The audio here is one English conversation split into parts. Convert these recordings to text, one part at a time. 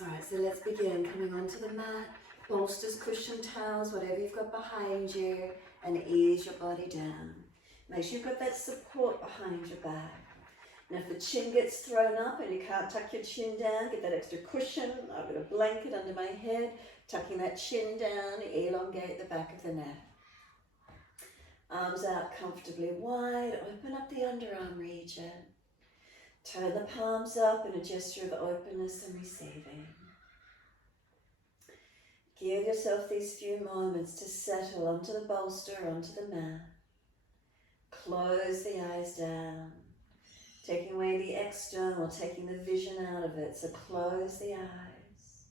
Alright, so let's begin. Coming onto the mat, bolsters, cushion towels, whatever you've got behind you, and ease your body down. Make sure you've got that support behind your back. Now if the chin gets thrown up and you can't tuck your chin down, get that extra cushion. I've got a blanket under my head, tucking that chin down, elongate the back of the neck. Arms out comfortably wide, open up the underarm region. Turn the palms up in a gesture of openness and receiving. Give yourself these few moments to settle onto the bolster, onto the mat. Close the eyes down, taking away the external, taking the vision out of it. So close the eyes.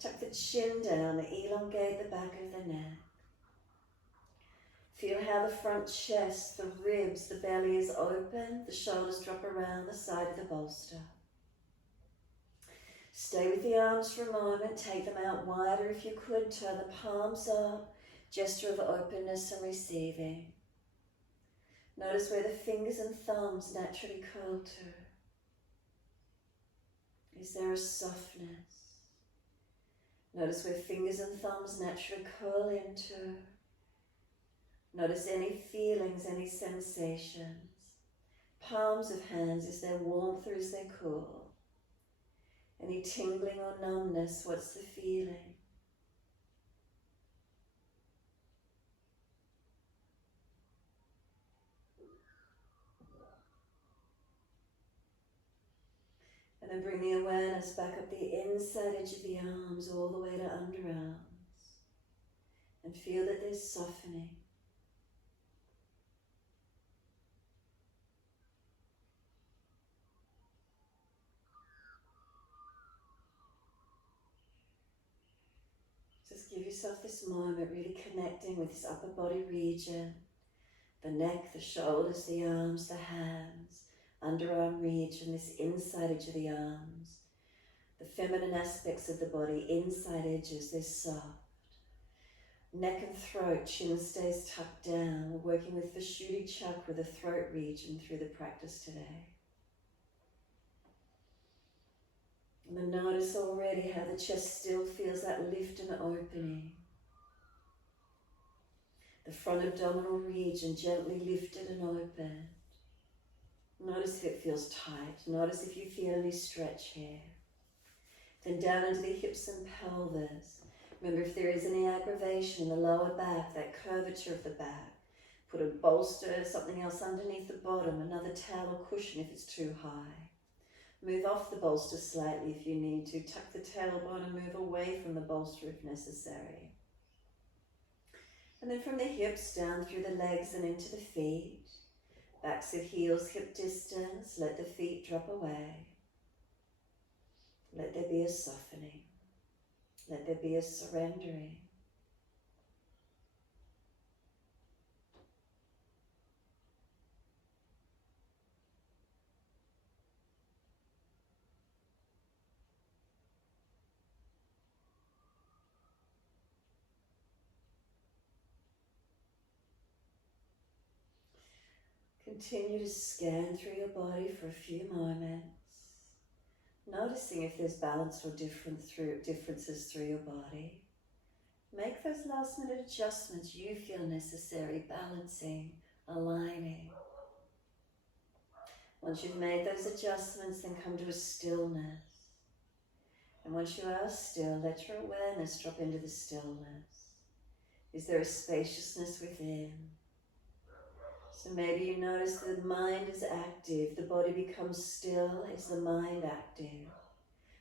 Tuck the chin down, elongate the back of the neck. Feel how the front chest, the ribs, the belly is open, the shoulders drop around the side of the bolster. Stay with the arms for a moment, take them out wider if you could, turn the palms up, gesture of openness and receiving. Notice where the fingers and thumbs naturally curl to. Is there a softness? Notice where fingers and thumbs naturally curl into. Notice any feelings, any sensations. Palms of hands, is there warmth or is there cool? Any tingling or numbness, what's the feeling? And then bring the awareness back up the inside edge of the arms all the way to underarms. And feel that there's softening. Just give yourself this moment, really connecting with this upper body region, the neck, the shoulders, the arms, the hands, underarm region, this inside edge of the arms, the feminine aspects of the body, inside edges, they're soft. Neck and throat, chin stays tucked down. We're working with the Vishuddhi chakra, the throat region, through the practice today. And then notice already how the chest still feels that lift and opening. The front abdominal region gently lifted and opened. Notice if it feels tight. Notice if you feel any stretch here. Then down into the hips and pelvis. Remember, if there is any aggravation in the lower back, that curvature of the back, put a bolster, something else underneath the bottom, another towel or cushion if it's too high. Move off the bolster slightly if you need to. Tuck the tailbone and move away from the bolster if necessary. And then from the hips down through the legs and into the feet. Backs of heels hip distance. Let the feet drop away. Let there be a softening. Let there be a surrendering. Continue to scan through your body for a few moments, noticing if there's balance or differences through your body. Make those last minute adjustments you feel necessary, balancing, aligning. Once you've made those adjustments, then come to a stillness. And once you are still, let your awareness drop into the stillness. Is there a spaciousness within? So maybe you notice the mind is active, the body becomes still. Is the mind active?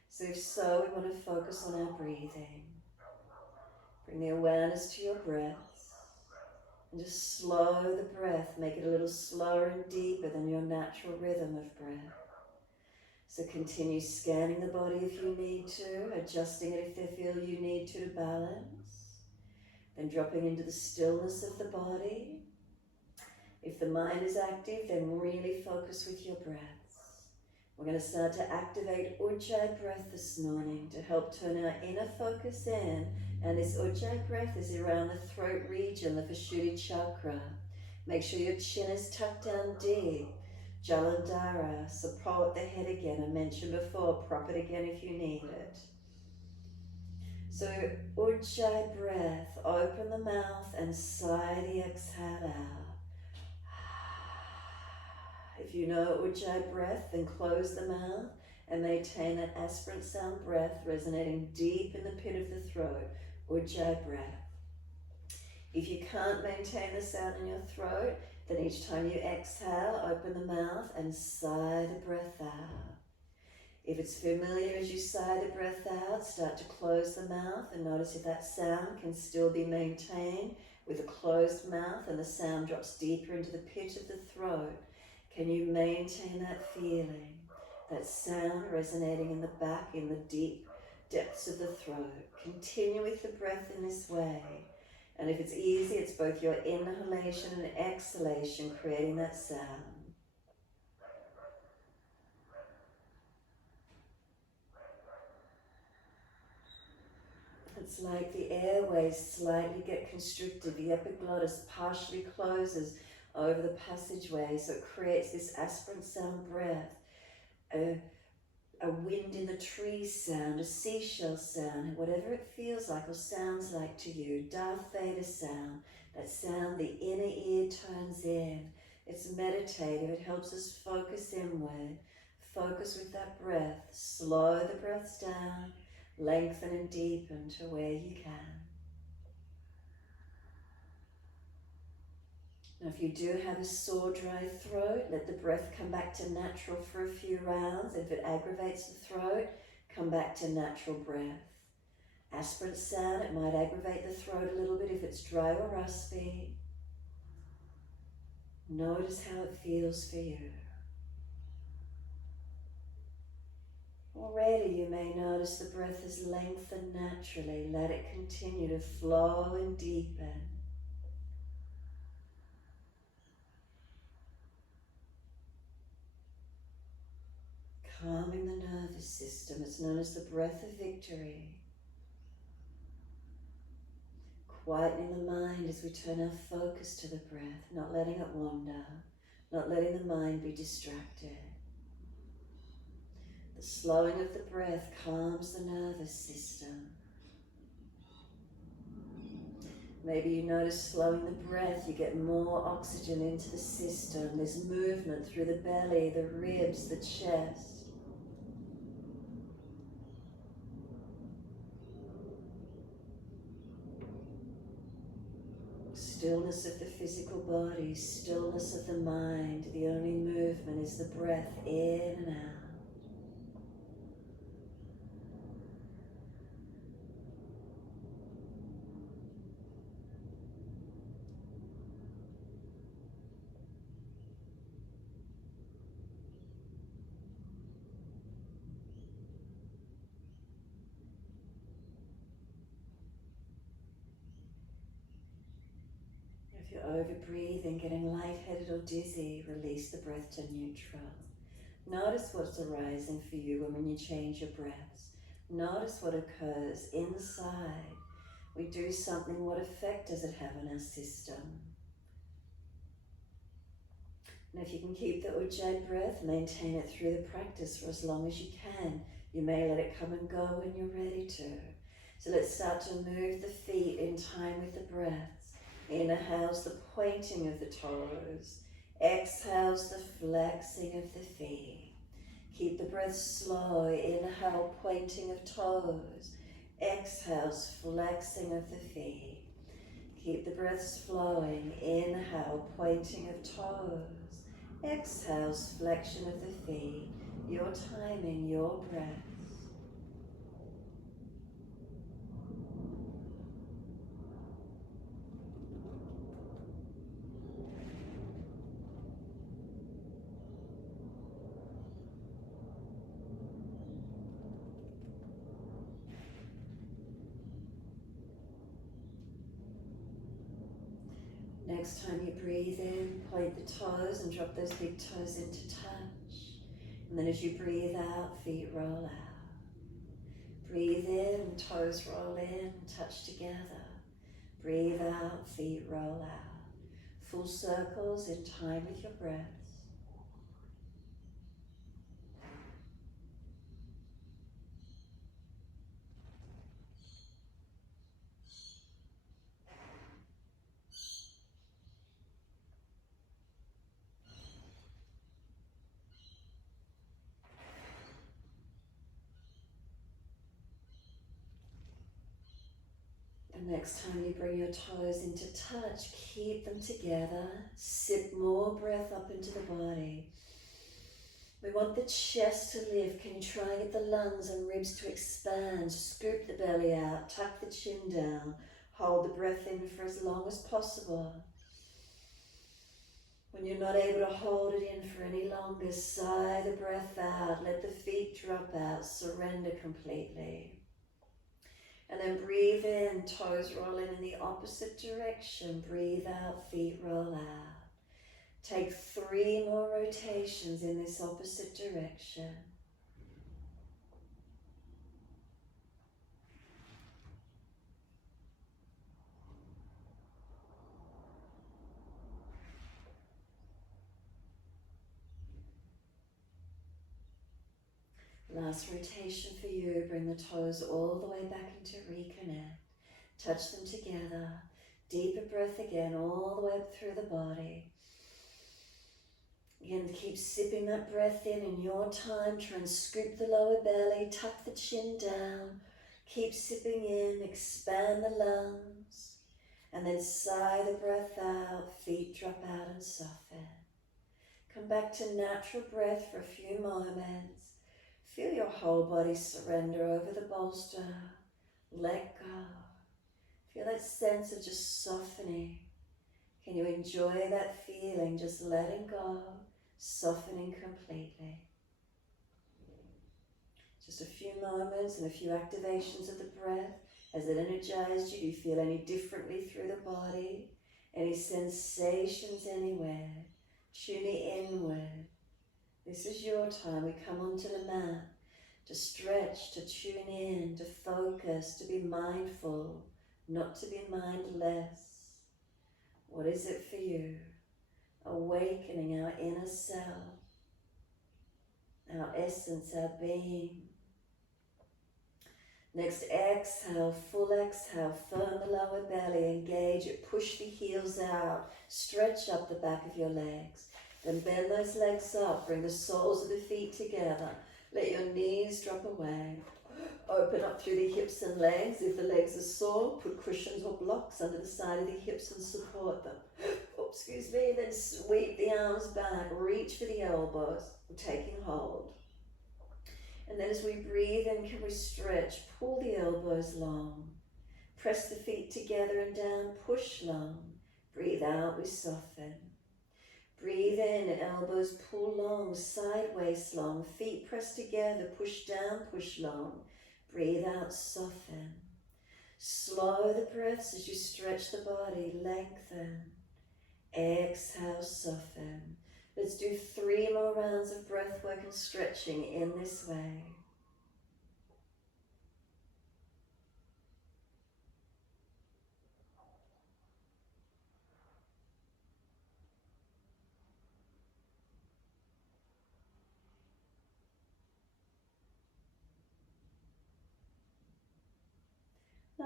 So if so, we want to focus on our breathing. Bring the awareness to your breath. And just slow the breath, make it a little slower and deeper than your natural rhythm of breath. So continue scanning the body if you need to, adjusting it if you feel you need to balance. Then dropping into the stillness of the body. If the mind is active, then really focus with your breaths. We're going to start to activate Ujjayi breath this morning to help turn our inner focus in. And this Ujjayi breath is around the throat region, the Vishuddhi chakra. Make sure your chin is tucked down deep. Jalandhara, support the head again. I mentioned before, prop it again if you need it. So Ujjayi breath, open the mouth and sigh the exhale out. If you know Ujjayi breath, then close the mouth and maintain that aspirant sound breath resonating deep in the pit of the throat, Ujjayi breath. If you can't maintain the sound in your throat, then each time you exhale, open the mouth and sigh the breath out. If it's familiar as you sigh the breath out, start to close the mouth and notice if that sound can still be maintained with a closed mouth and the sound drops deeper into the pit of the throat. Can you maintain that feeling, that sound resonating in the back, in the deep depths of the throat? Continue with the breath in this way. And if it's easy, it's both your inhalation and exhalation creating that sound. It's like the airways slightly get constricted, the epiglottis partially closes over the passageway, so it creates this aspirant sound breath, a wind in the trees sound, a seashell sound, whatever it feels like or sounds like to you. Darth Vader sound, that sound the inner ear turns in. It's meditative, it helps us focus inward. Focus with that breath, slow the breaths down, lengthen and deepen to where you can. Now if you do have a sore, dry throat, let the breath come back to natural for a few rounds. If it aggravates the throat, come back to natural breath. Aspirant sound, it might aggravate the throat a little bit if it's dry or raspy. Notice how it feels for you. Already you may notice the breath is lengthened naturally. Let it continue to flow and deepen. Calming the nervous system. It's known as the breath of victory. Quietening the mind as we turn our focus to the breath, not letting it wander, not letting the mind be distracted. The slowing of the breath calms the nervous system. Maybe you notice slowing the breath, you get more oxygen into the system. There's movement through the belly, the ribs, the chest. Stillness of the physical body, stillness of the mind. The only movement is the breath in and out. If you're over-breathing, getting lightheaded or dizzy, release the breath to neutral. Notice what's arising for you when you change your breaths. Notice what occurs inside. We do something, what effect does it have on our system? And if you can keep the Ujjayi breath, maintain it through the practice for as long as you can. You may let it come and go when you're ready to. So let's start to move the feet in time with the breaths. Inhales the pointing of the toes. Exhales the flexing of the feet. Keep the breath slow. Inhale, pointing of toes. Exhales, flexing of the feet. Keep the breaths flowing. Inhale, pointing of toes. Exhales, flexion of the feet. Your timing, your breath. Next time you breathe in, point the toes and drop those big toes into touch. And then as you breathe out, feet roll out. Breathe in, toes roll in, touch together. Breathe out, feet roll out. Full circles in time with your breaths. And next time you bring your toes into touch, keep them together. Sip more breath up into the body. We want the chest to lift. Can you try and get the lungs and ribs to expand? Scoop the belly out, tuck the chin down. Hold the breath in for as long as possible. When you're not able to hold it in for any longer, sigh the breath out. Let the feet drop out. Surrender completely. And then breathe in, toes roll in the opposite direction. Breathe out, feet roll out. Take 3 more rotations in this opposite direction. Last rotation for you. Bring the toes all the way back into reconnect. Touch them together. Deeper breath again, all the way up through the body. Again, keep sipping that breath in your time. Try and scoop the lower belly, tuck the chin down. Keep sipping in, expand the lungs. And then sigh the breath out, feet drop out and soften. Come back to natural breath for a few moments. Feel your whole body surrender over the bolster. Let go. Feel that sense of just softening. Can you enjoy that feeling, just letting go, softening completely? Just a few moments and a few activations of the breath. Has it energized you? Do you feel any differently through the body? Any sensations anywhere? Tuning inward. This is your time. We come onto the mat to stretch, to tune in, to focus, to be mindful, not to be mindless. What is it for you? Awakening our inner self, our essence, our being. Next, exhale, full exhale, firm the lower belly, engage it, push the heels out, stretch up the back of your legs. Then bend those legs up, bring the soles of the feet together. Let your knees drop away. Open up through the hips and legs. If the legs are sore, put cushions or blocks under the side of the hips and support them. Oops, excuse me. Then sweep the arms back. Reach for the elbows. We're taking hold. And then as we breathe in, can we stretch? Pull the elbows long. Press the feet together and down. Push long. Breathe out, we soften. Breathe in, elbows pull long, sideways long. Feet press together, push down, push long. Breathe out, soften. Slow the breaths as you stretch the body, lengthen. Exhale, soften. Let's do 3 more rounds of breath work and stretching in this way.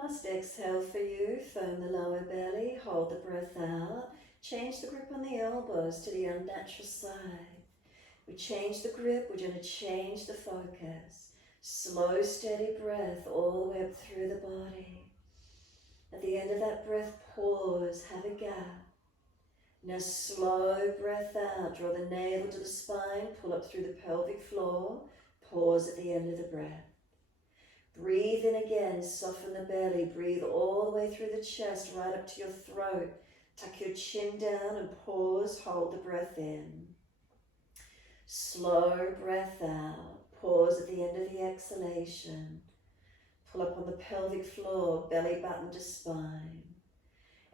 Last exhale for you, firm the lower belly, hold the breath out. Change the grip on the elbows to the unnatural side. We change the grip, we're going to change the focus. Slow, steady breath all the way up through the body. At the end of that breath, pause, have a gap. Now slow breath out, draw the navel to the spine, pull up through the pelvic floor, pause at the end of the breath. Breathe in again, soften the belly, breathe all the way through the chest, right up to your throat. Tuck your chin down and pause, hold the breath in. Slow breath out, pause at the end of the exhalation. Pull up on the pelvic floor, belly button to spine.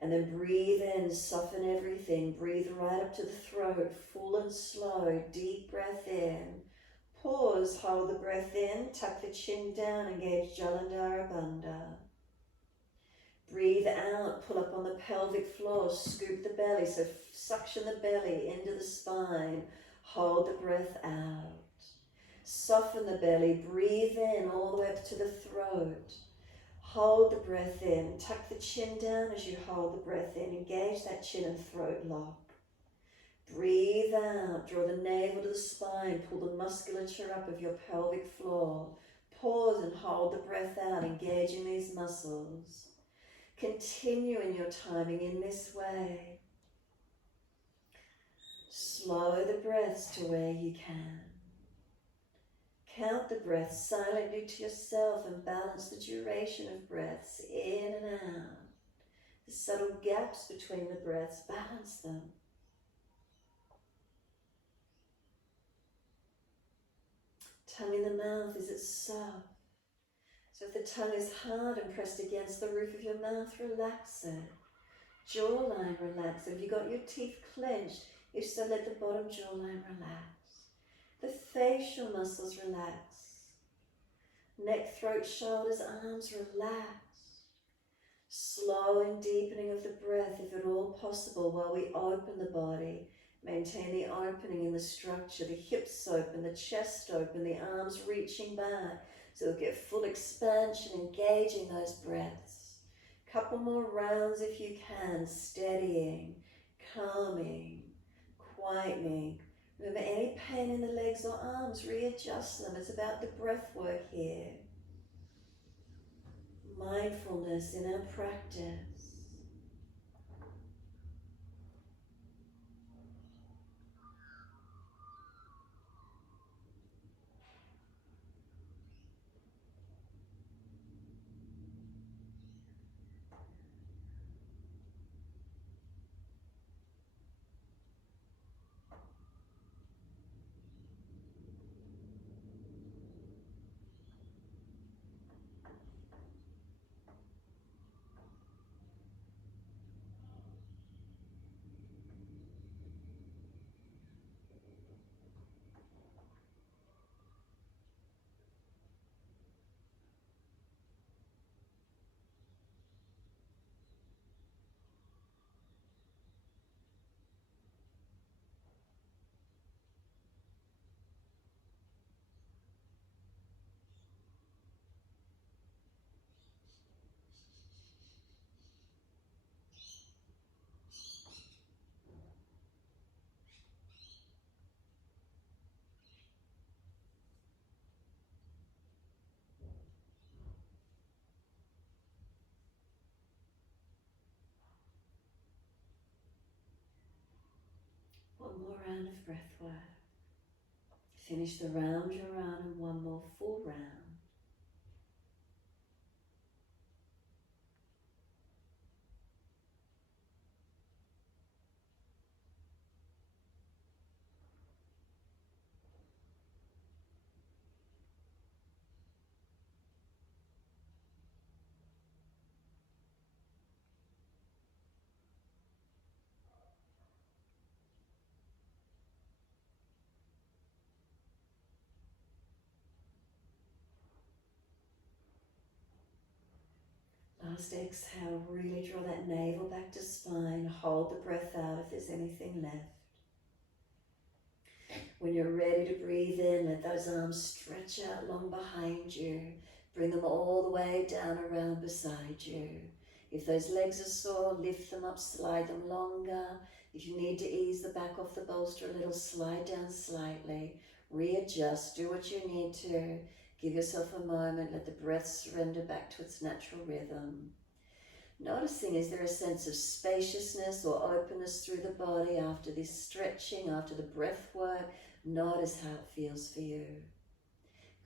And then breathe in, soften everything, breathe right up to the throat, full and slow, deep breath in. Pause, hold the breath in, tuck the chin down, engage Jalandhara Bandha. Breathe out, pull up on the pelvic floor, scoop the belly, so suction the belly into the spine, hold the breath out. Soften the belly, breathe in all the way up to the throat. Hold the breath in, tuck the chin down as you hold the breath in, engage that chin and throat lock. Breathe out, draw the navel to the spine, pull the musculature up of your pelvic floor. Pause and hold the breath out, engaging these muscles. Continue in your timing in this way. Slow the breaths to where you can. Count the breaths silently to yourself and balance the duration of breaths in and out. The subtle gaps between the breaths, balance them. Tongue in the mouth, is it soft? So if the tongue is hard and pressed against the roof of your mouth, relax it. Jawline, relax it. Have you got your teeth clenched? If so, let the bottom jawline relax. The facial muscles relax. Neck, throat, shoulders, arms, relax. Slow and deepening of the breath, if at all possible, while we open the body. Maintain the opening in the structure, the hips open, the chest open, the arms reaching back, so we'll get full expansion, engaging those breaths. Couple more rounds if you can, steadying, calming, quietening. Remember, any pain in the legs or arms, readjust them. It's about the breath work here. Mindfulness in our practice. One more round of breath work. Finish the round you're on and one more full round. Last exhale, really draw that navel back to spine. Hold the breath out if there's anything left. When you're ready to breathe in, let those arms stretch out long behind you. Bring them all the way down around beside you. If those legs are sore, lift them up, slide them longer. If you need to ease the back off the bolster a little, slide down slightly. Readjust, do what you need to. Give yourself a moment, let the breath surrender back to its natural rhythm. Noticing, is there a sense of spaciousness or openness through the body after this stretching, after the breath work? Notice how it feels for you.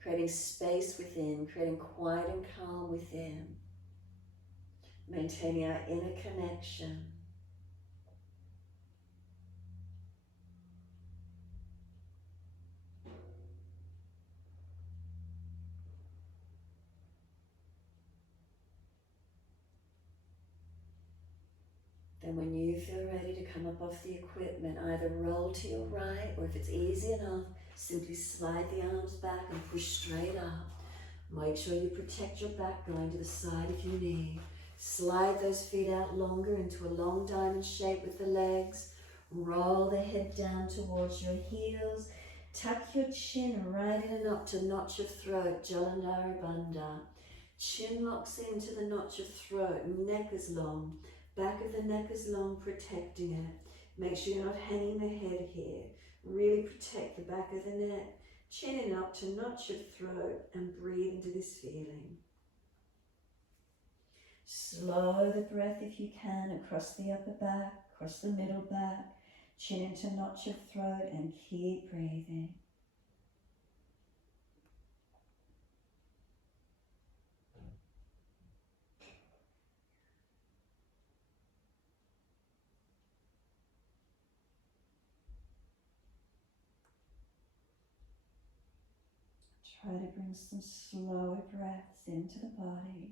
Creating space within, creating quiet and calm within. Maintaining our inner connection. Then when you feel ready to come up off the equipment, either roll to your right, or if it's easy enough, simply slide the arms back and push straight up. Make sure you protect your back going to the side if you need. Slide those feet out longer into a long diamond shape with the legs. Roll the head down towards your heels. Tuck your chin right in and up to notch of throat, Jalandhara Bandha. Chin locks into the notch of throat, neck is long. Back of the neck is long, protecting it. Make sure you're not hanging the head here. Really protect the back of the neck. Chin in up to notch of throat and breathe into this feeling. Slow the breath if you can across the upper back, across the middle back, chin into notch of throat, and keep breathing. Try to bring some slower breaths into the body.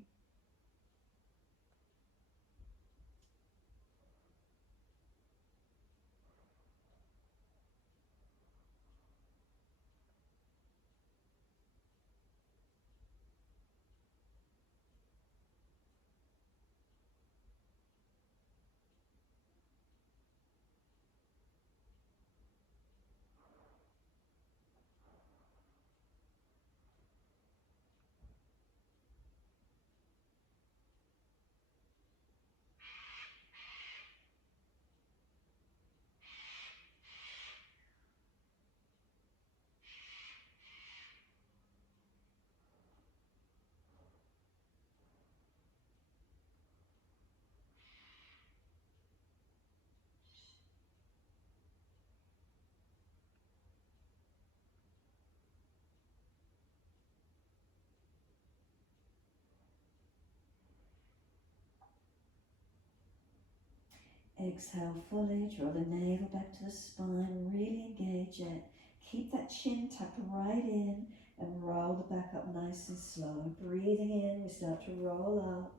Exhale fully, draw the navel back to the spine, really engage it. Keep that chin tucked right in and roll the back up nice and slow. Breathing in, we start to roll up.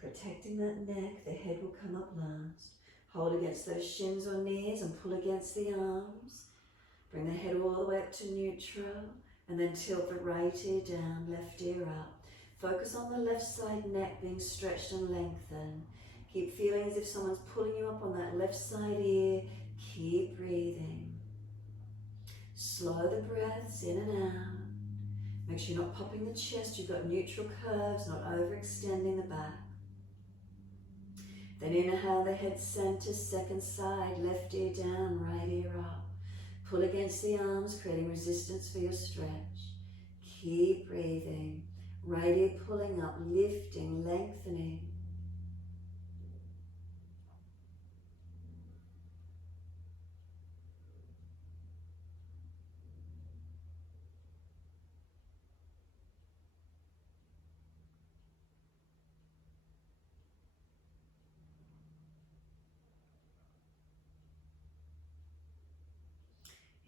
Protecting that neck, the head will come up last. Hold against those shins or knees and pull against the arms. Bring the head all the way up to neutral and then tilt the right ear down, left ear up. Focus on the left side neck being stretched and lengthened. Keep feeling as if someone's pulling you up on that left side ear. Keep breathing. Slow the breaths in and out. Make sure you're not popping the chest. You've got neutral curves, not overextending the back. Then inhale the head center, second side, left ear down, right ear up. Pull against the arms, creating resistance for your stretch. Keep breathing. Right ear pulling up, lifting, lengthening.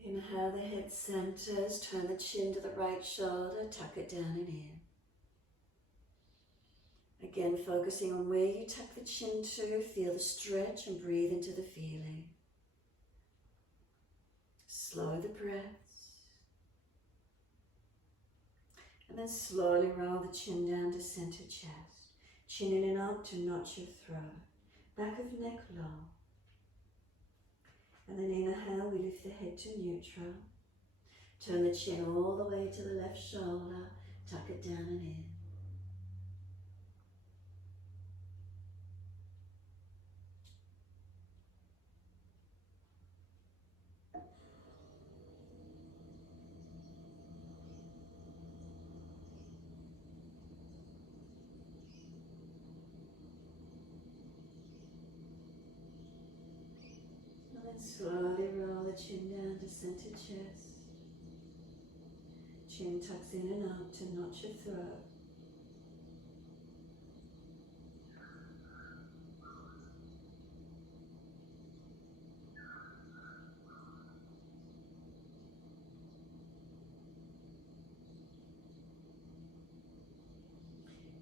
Inhale, the head centers, turn the chin to the right shoulder, tuck it down and in. Again, focusing on where you tuck the chin to, feel the stretch and breathe into the feeling. Slow the breaths. And then slowly roll the chin down to center chest. Chin in and up to notch your throat. Back of neck low. And then inhale, we lift the head to neutral. Turn the chin all the way to the left shoulder. Tuck it down and in. And then slowly roll the chin down to center chest. Chin tucks in and up to notch your throat.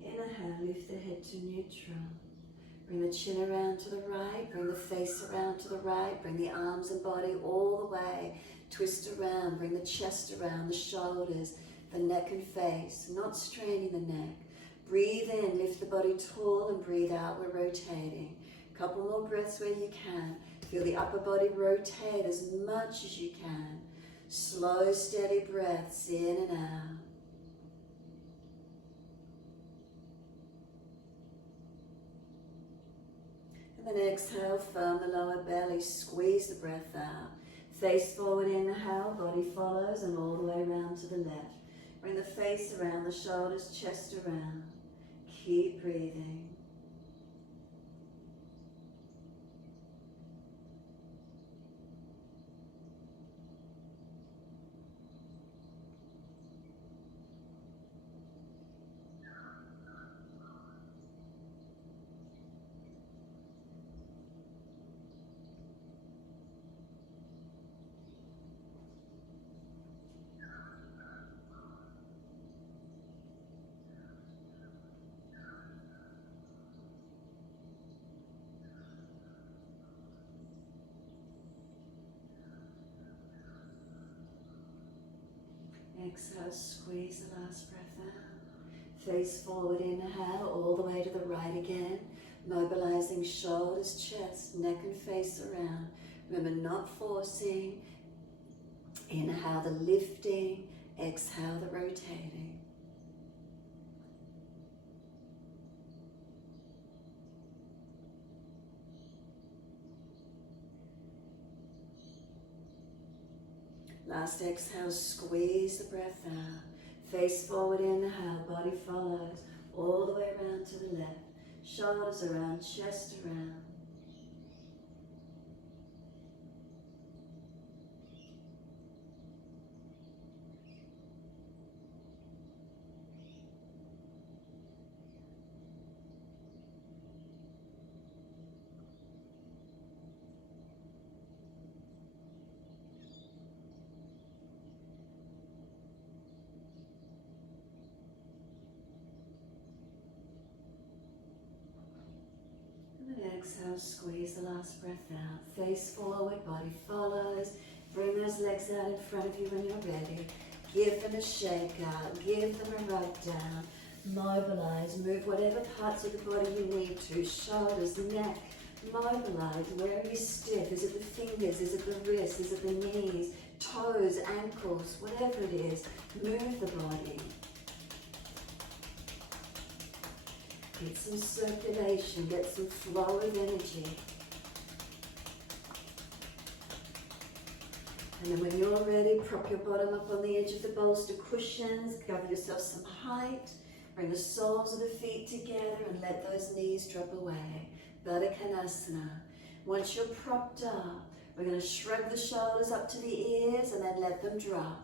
Inhale, lift the head to neutral. Bring the chin around to the right, bring the face around to the right, bring the arms and body all the way. Twist around, bring the chest around, the shoulders, the neck and face, not straining the neck. Breathe in, lift the body tall, and breathe out, we're rotating. Couple more breaths where you can. Feel the upper body rotate as much as you can. Slow, steady breaths in and out. And then exhale, firm the lower belly, squeeze the breath out. Face forward, inhale, body follows and all the way around to the left. Bring the face around, the shoulders, chest around. Keep breathing. Exhale, squeeze the last breath out. Face forward, inhale, all the way to the right again. Mobilizing shoulders, chest, neck and face around. Remember, not forcing. Inhale the lifting, exhale the rotating. Last exhale, squeeze the breath out. Face forward, inhale, body follows. All the way around to the left. Shoulders around, chest around. Exhale, squeeze the last breath out. Face forward, body follows. Bring those legs out in front of you when you're ready. Give them a shake out. Give them a rub down. Mobilize. Move whatever parts of the body you need to. Shoulders, neck. Mobilize. Where are you stiff? Is it the fingers? Is it the wrists? Is it the knees? Toes, ankles, whatever it is. Move the body. Get some circulation, get some flow of energy. And then when you're ready, prop your bottom up on the edge of the bolster cushions, give yourself some height, bring the soles of the feet together and let those knees drop away. Baddha Konasana. Once you're propped up, we're going to shrug the shoulders up to the ears and then let them drop.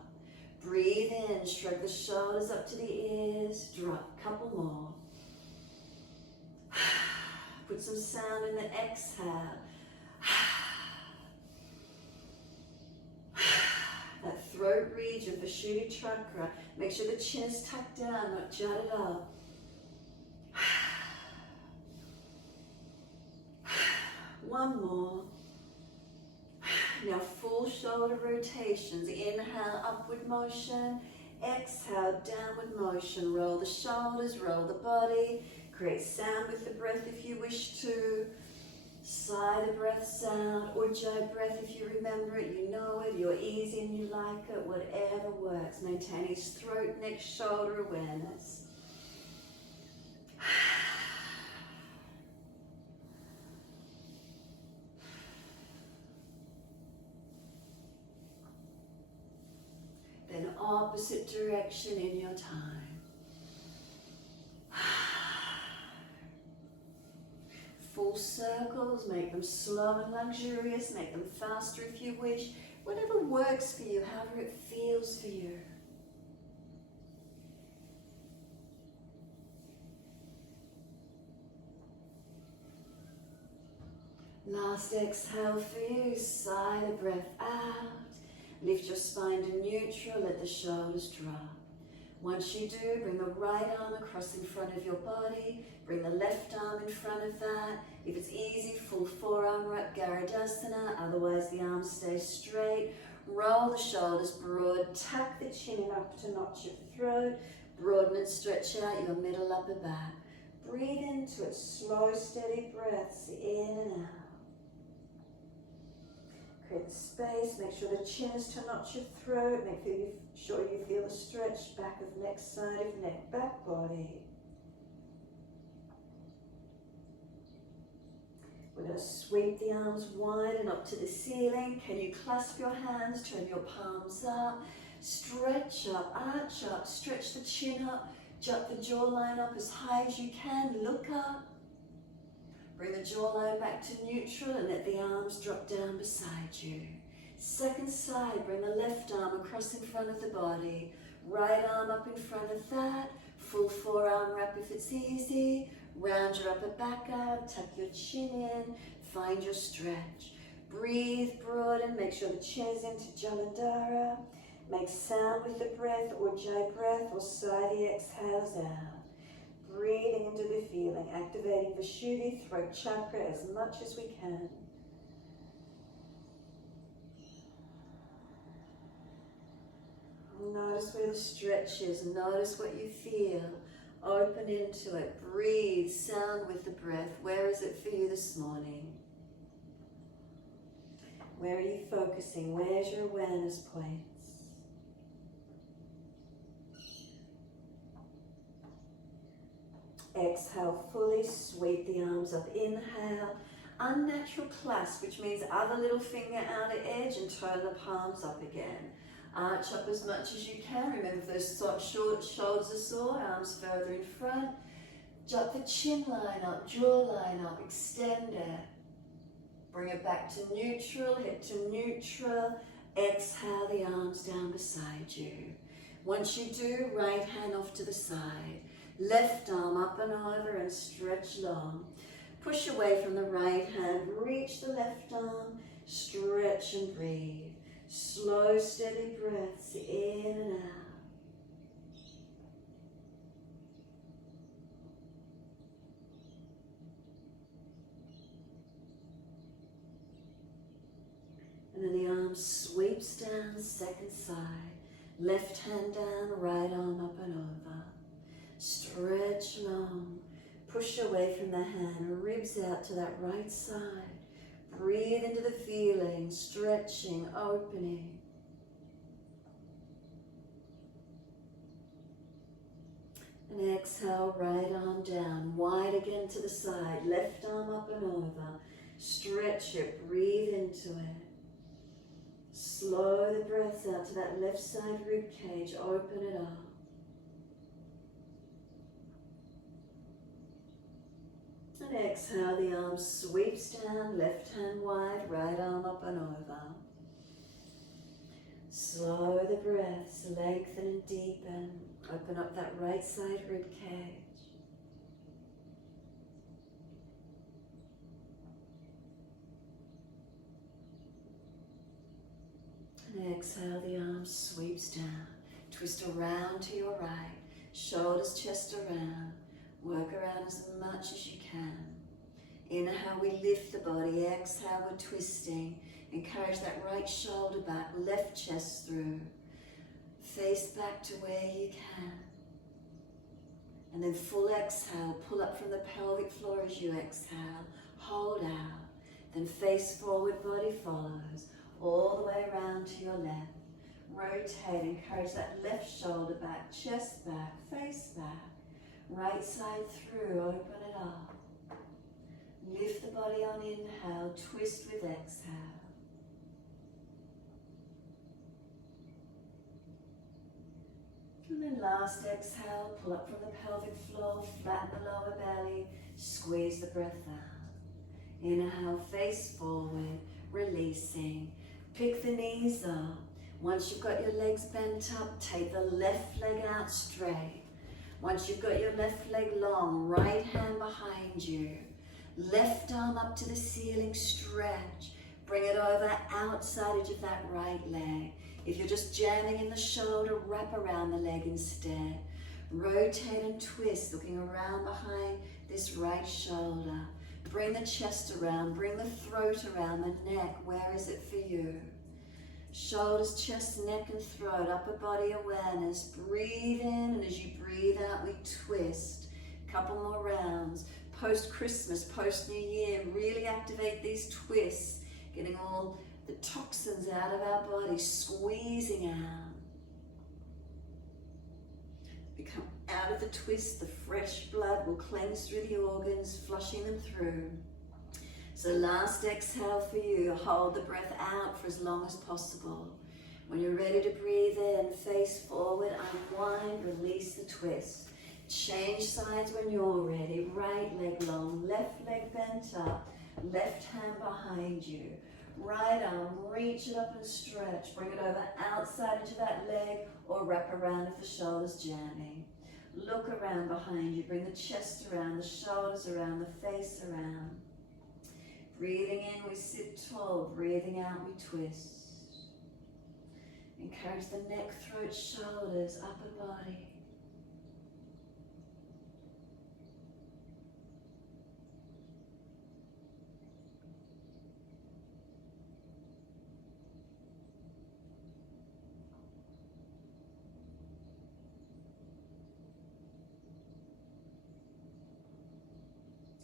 Breathe in, shrug the shoulders up to the ears, drop. Couple more. Put some sound in the exhale. That throat region, Vishuddha chakra. Make sure the chin is tucked down, not jutted up. One more. Now full shoulder rotations. Inhale, upward motion. Exhale, downward motion. Roll the shoulders, roll the body. Create sound with the breath if you wish to. Sigh the breath sound or jai breath if you remember it, you know it, you're easy and you like it, whatever works. Maintaining throat, neck, shoulder awareness. Then opposite direction in your time. Full circles, make them slow and luxurious, make them faster if you wish. Whatever works for you, however it feels for you. Last exhale for you, sigh the breath out. Lift your spine to neutral, let the shoulders drop. Once you do, bring the right arm across in front of your body. Bring the left arm in front of that. If it's easy, full forearm wrap, Garudasana. Otherwise, the arms stay straight. Roll the shoulders broad. Tuck the chin up to notch your throat. Broaden and stretch out your middle upper back. Breathe into it. Slow, steady breaths in and out. Create the space, make sure the chin is to notch your throat, make sure you feel the stretch back of neck, side of neck, back body. We're going to sweep the arms wide and up to the ceiling. Can you clasp your hands, turn your palms up, Stretch up, arch up, stretch the chin up, jut the jawline up as high as you can, look up. Bring the jawline back to neutral and let the arms drop down beside you. Second side, bring the left arm across in front of the body. Right arm up in front of that. Full forearm wrap if it's easy. Round your upper back out, tuck your chin in, find your stretch. Breathe broad and make sure the chin's into Jalandhara. Make sound with the breath or Jai breath or sigh the exhales out. Breathing into the feeling, activating the Vishuddhi throat chakra as much as we can. Notice where the stretch is, notice what you feel. Open into it, breathe, sound with the breath. Where is it for you this morning? Where are you focusing? Where's your awareness points? Exhale, fully sweep the arms up. Inhale, unnatural clasp, which means other little finger outer edge and turn the palms up again. Arch up as much as you can. Remember if those shoulders are sore, arms further in front. Jut the chin line up, jaw line up, extend it. Bring it back to neutral, hip to neutral. Exhale the arms down beside you. Once you do, right hand off to the side. Left arm up and over and stretch long. Push away from the right hand, reach the left arm, stretch and breathe. Slow, steady breaths in and out. And then the arm sweeps down, second side. Left hand down, right arm up and over. Stretch long. Push away from the hand, ribs out to that right side. Breathe into the feeling, stretching, opening. And exhale, right arm down, wide again to the side, left arm up and over. Stretch it, breathe into it. Slow the breath out to that left side rib cage, open it up. And exhale, the arm sweeps down, left hand wide, right arm up and over. Slow the breaths, lengthen and deepen. Open up that right side rib cage. And exhale, the arm sweeps down. Twist around to your right, shoulders, chest around. Work around as much as you can. Inhale, we lift the body. Exhale, we're twisting. Encourage that right shoulder back, left chest through. Face back to where you can. And then full exhale, pull up from the pelvic floor as you exhale. Hold out. Then face forward, body follows. All the way around to your left. Rotate, encourage that left shoulder back, chest back, face back. Right side through, open it up. Lift the body on inhale, twist with exhale. And then last exhale, pull up from the pelvic floor, flatten the lower belly, squeeze the breath out. Inhale, face forward, releasing. Pick the knees up. Once you've got your legs bent up, take the left leg out straight. Once you've got your left leg long, right hand behind you. Left arm up to the ceiling, stretch. Bring it over outside edge of that right leg. If you're just jamming in the shoulder, wrap around the leg instead. Rotate and twist, looking around behind this right shoulder. Bring the chest around, bring the throat around, the neck. Where is it for you? Shoulders, chest, neck and throat, upper body awareness. Breathe in, and as you breathe out, we twist. Couple more rounds. Post-Christmas, post-New Year, really activate these twists, getting all the toxins out of our body, squeezing out. Become out of the twist, the fresh blood will cleanse through the organs, flushing them through. So last exhale for you, hold the breath out for as long as possible. When you're ready to breathe in, face forward, unwind, release the twist. Change sides when you're ready. Right leg long, left leg bent up, left hand behind you. Right arm, reach it up and stretch. Bring it over outside into that leg or wrap around if the shoulder's jamming. Look around behind you. Bring the chest around, the shoulders around, the face around. Breathing in, we sit tall. Breathing out, we twist. Encourage the neck, throat, shoulders, upper body.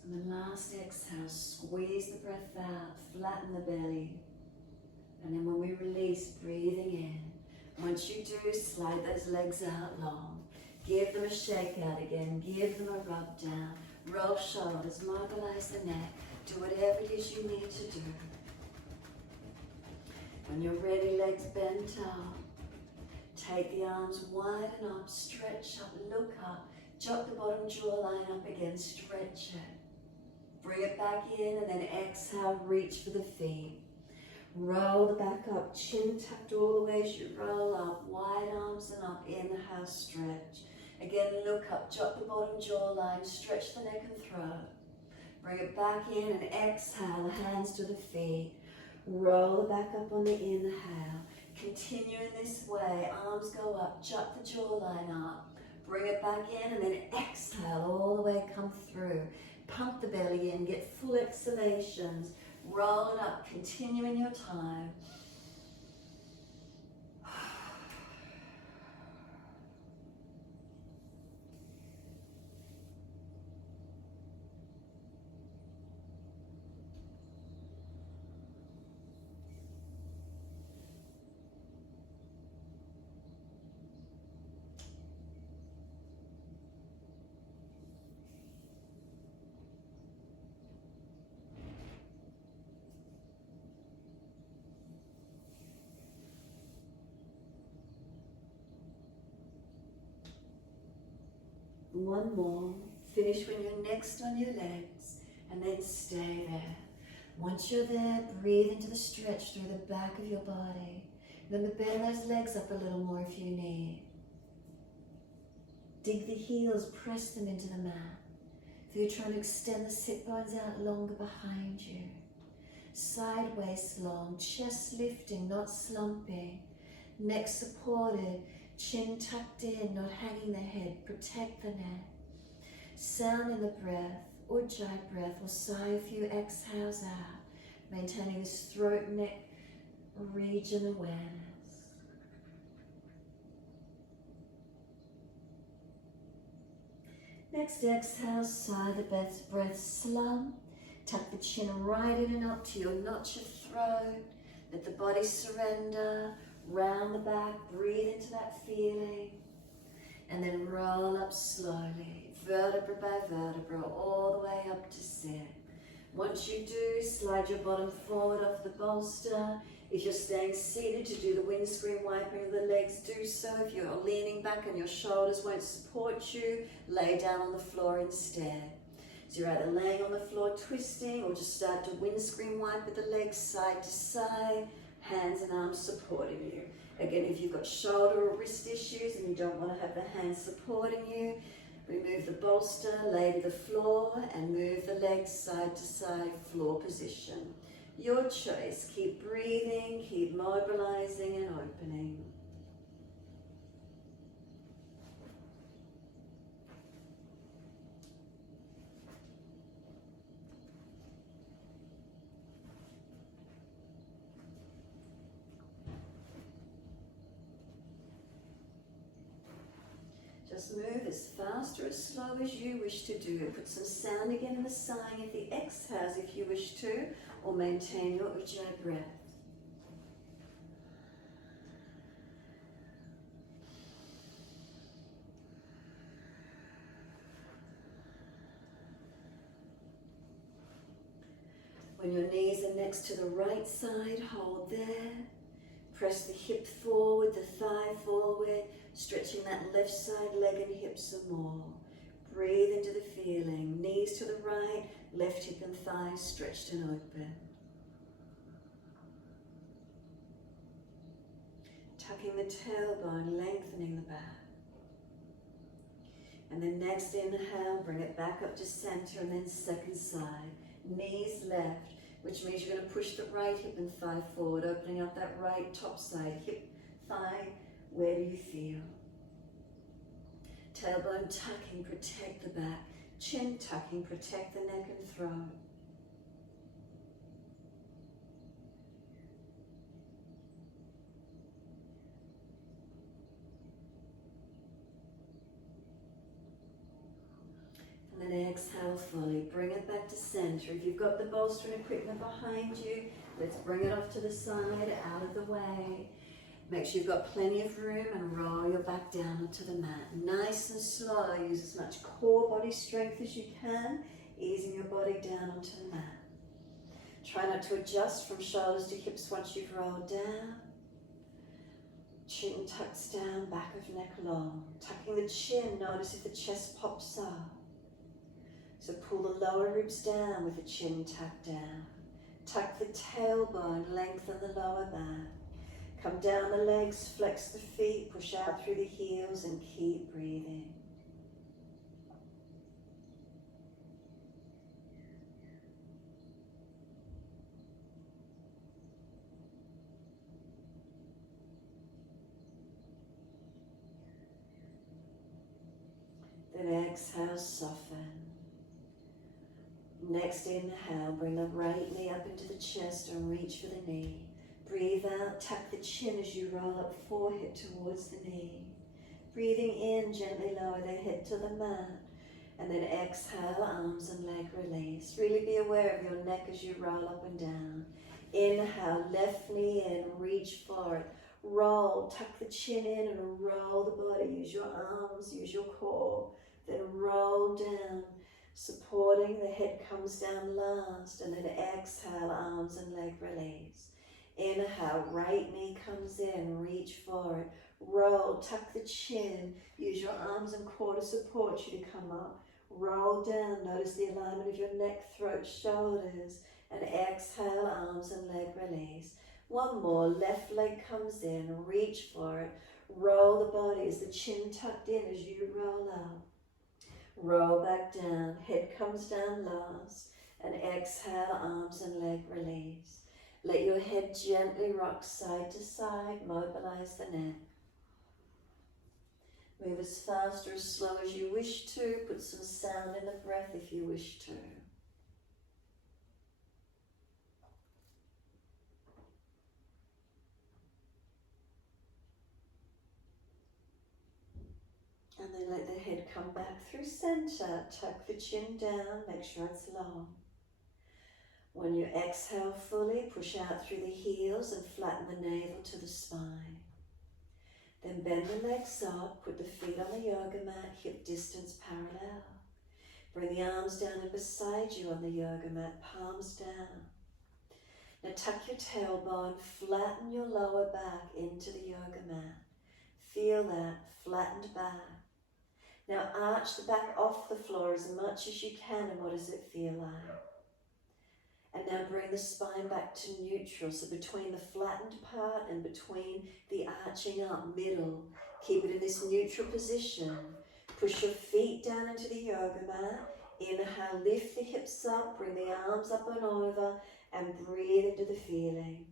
And then last exhale, squeeze the breath out, flatten the belly. And then when we release, breathing in. Once you do, slide those legs out long. Give them a shake out again, give them a rub down. Roll shoulders, mobilize the neck. Do whatever it is you need to do. When you're ready, legs bent up. Take the arms wide and up, stretch up, look up. Jot the bottom jawline up again, stretch it. Bring it back in and then exhale, reach for the feet. Roll the back up, chin tucked all the way as you roll up, wide arms and up, inhale, stretch. Again, look up, jot the bottom jawline, stretch the neck and throat. Bring it back in and exhale, hands to the feet. Roll the back up on the inhale. Continue in this way, arms go up, jut the jawline up. Bring it back in and then exhale, all the way come through. Pump the belly in, get full exhalations. Roll it up, continue in your time. One more. Finish when you're next on your legs and then stay there. Once you're there, breathe into the stretch through the back of your body. Remember, bend those legs up a little more if you need. Dig the heels, press them into the mat. If you're trying to extend the sit bones out longer behind you. Sideways long, chest lifting, not slumping. Neck supported. Chin tucked in, not hanging the head, protect the neck. Sound in the breath, Ujjayi breath, will sigh a few exhales out, maintaining this throat neck region awareness. Next exhale, sigh the breath slump. Tuck the chin right in and up to your notch of throat. Let the body surrender. Round the back, breathe into that feeling, and then roll up slowly, vertebra by vertebra, all the way up to sit. Once you do, slide your bottom forward off the bolster. If you're staying seated, to do the windscreen wiping of the legs, do so. If you're leaning back and your shoulders won't support you, lay down on the floor instead. So you're either laying on the floor twisting, or just start to windscreen wipe with the legs side to side. Hands and arms supporting you. Again, if you've got shoulder or wrist issues and you don't want to have the hands supporting you, remove the bolster, lay to the floor, and move the legs side to side, floor position. Your choice. Keep breathing, keep mobilizing and opening. Just move as fast or as slow as you wish to do. Put some sound again in the sighing at the exhales if you wish to, or maintain your Ujjayi breath. When your knees are next to the right side, hold there. Press the hip forward, the thigh forward, stretching that left side leg and hip some more. Breathe into the feeling. Knees to the right, left hip and thigh stretched and open. Tucking the tailbone, lengthening the back. And then next inhale, bring it back up to center, and then second side. Knees left, which means you're going to push the right hip and thigh forward, opening up that right top side, hip, thigh. Where do you feel? Tailbone tucking, protect the back. Chin tucking, protect the neck and throat. And then exhale fully. Bring it back to center. If you've got the bolstering equipment behind you, let's bring it off to the side, out of the way. Make sure you've got plenty of room and roll your back down onto the mat. Nice and slow. Use as much core body strength as you can, easing your body down onto the mat. Try not to adjust from shoulders to hips once you've rolled down. Chin tucks down, back of neck long. Tucking the chin, notice if the chest pops up. So pull the lower ribs down with the chin tucked down. Tuck the tailbone, lengthen the lower back. Come down the legs, flex the feet, push out through the heels and keep breathing. Then exhale, soften. Next inhale, bring the right knee up into the chest and reach for the knee. Breathe out, tuck the chin as you roll up forehead towards the knee. Breathing in, gently lower the head to the mat. And then exhale, arms and leg release. Really be aware of your neck as you roll up and down. Inhale, left knee in, reach for it. Roll, tuck the chin in and roll the body. Use your arms, use your core. Then roll down, supporting, the head comes down last. And then exhale, arms and leg release. Inhale, right knee comes in, reach for it. Roll, tuck the chin, use your arms and core to support you to come up. Roll down, notice the alignment of your neck, throat, shoulders. And exhale, arms and leg release. One more, left leg comes in, reach for it. Roll the body as the chin tucked in as you roll up. Roll back down, head comes down last. And exhale, arms and leg release. Let your head gently rock side to side, mobilize the neck. Move as fast or as slow as you wish to. Put some sound in the breath if you wish to. And then let the head come back through center. Tuck the chin down, make sure it's long. When you exhale fully, push out through the heels and flatten the navel to the spine. Then bend the legs up, put the feet on the yoga mat, hip distance parallel. Bring the arms down and beside you on the yoga mat, palms down. Now tuck your tailbone, flatten your lower back into the yoga mat. Feel that, flattened back. Now arch the back off the floor as much as you can, and what does it feel like? And now bring the spine back to neutral, so between the flattened part and between the arching up, middle. Keep it in this neutral position. Push your feet down into the yoga mat. Inhale, lift the hips up, bring the arms up and over, and breathe into the feeling.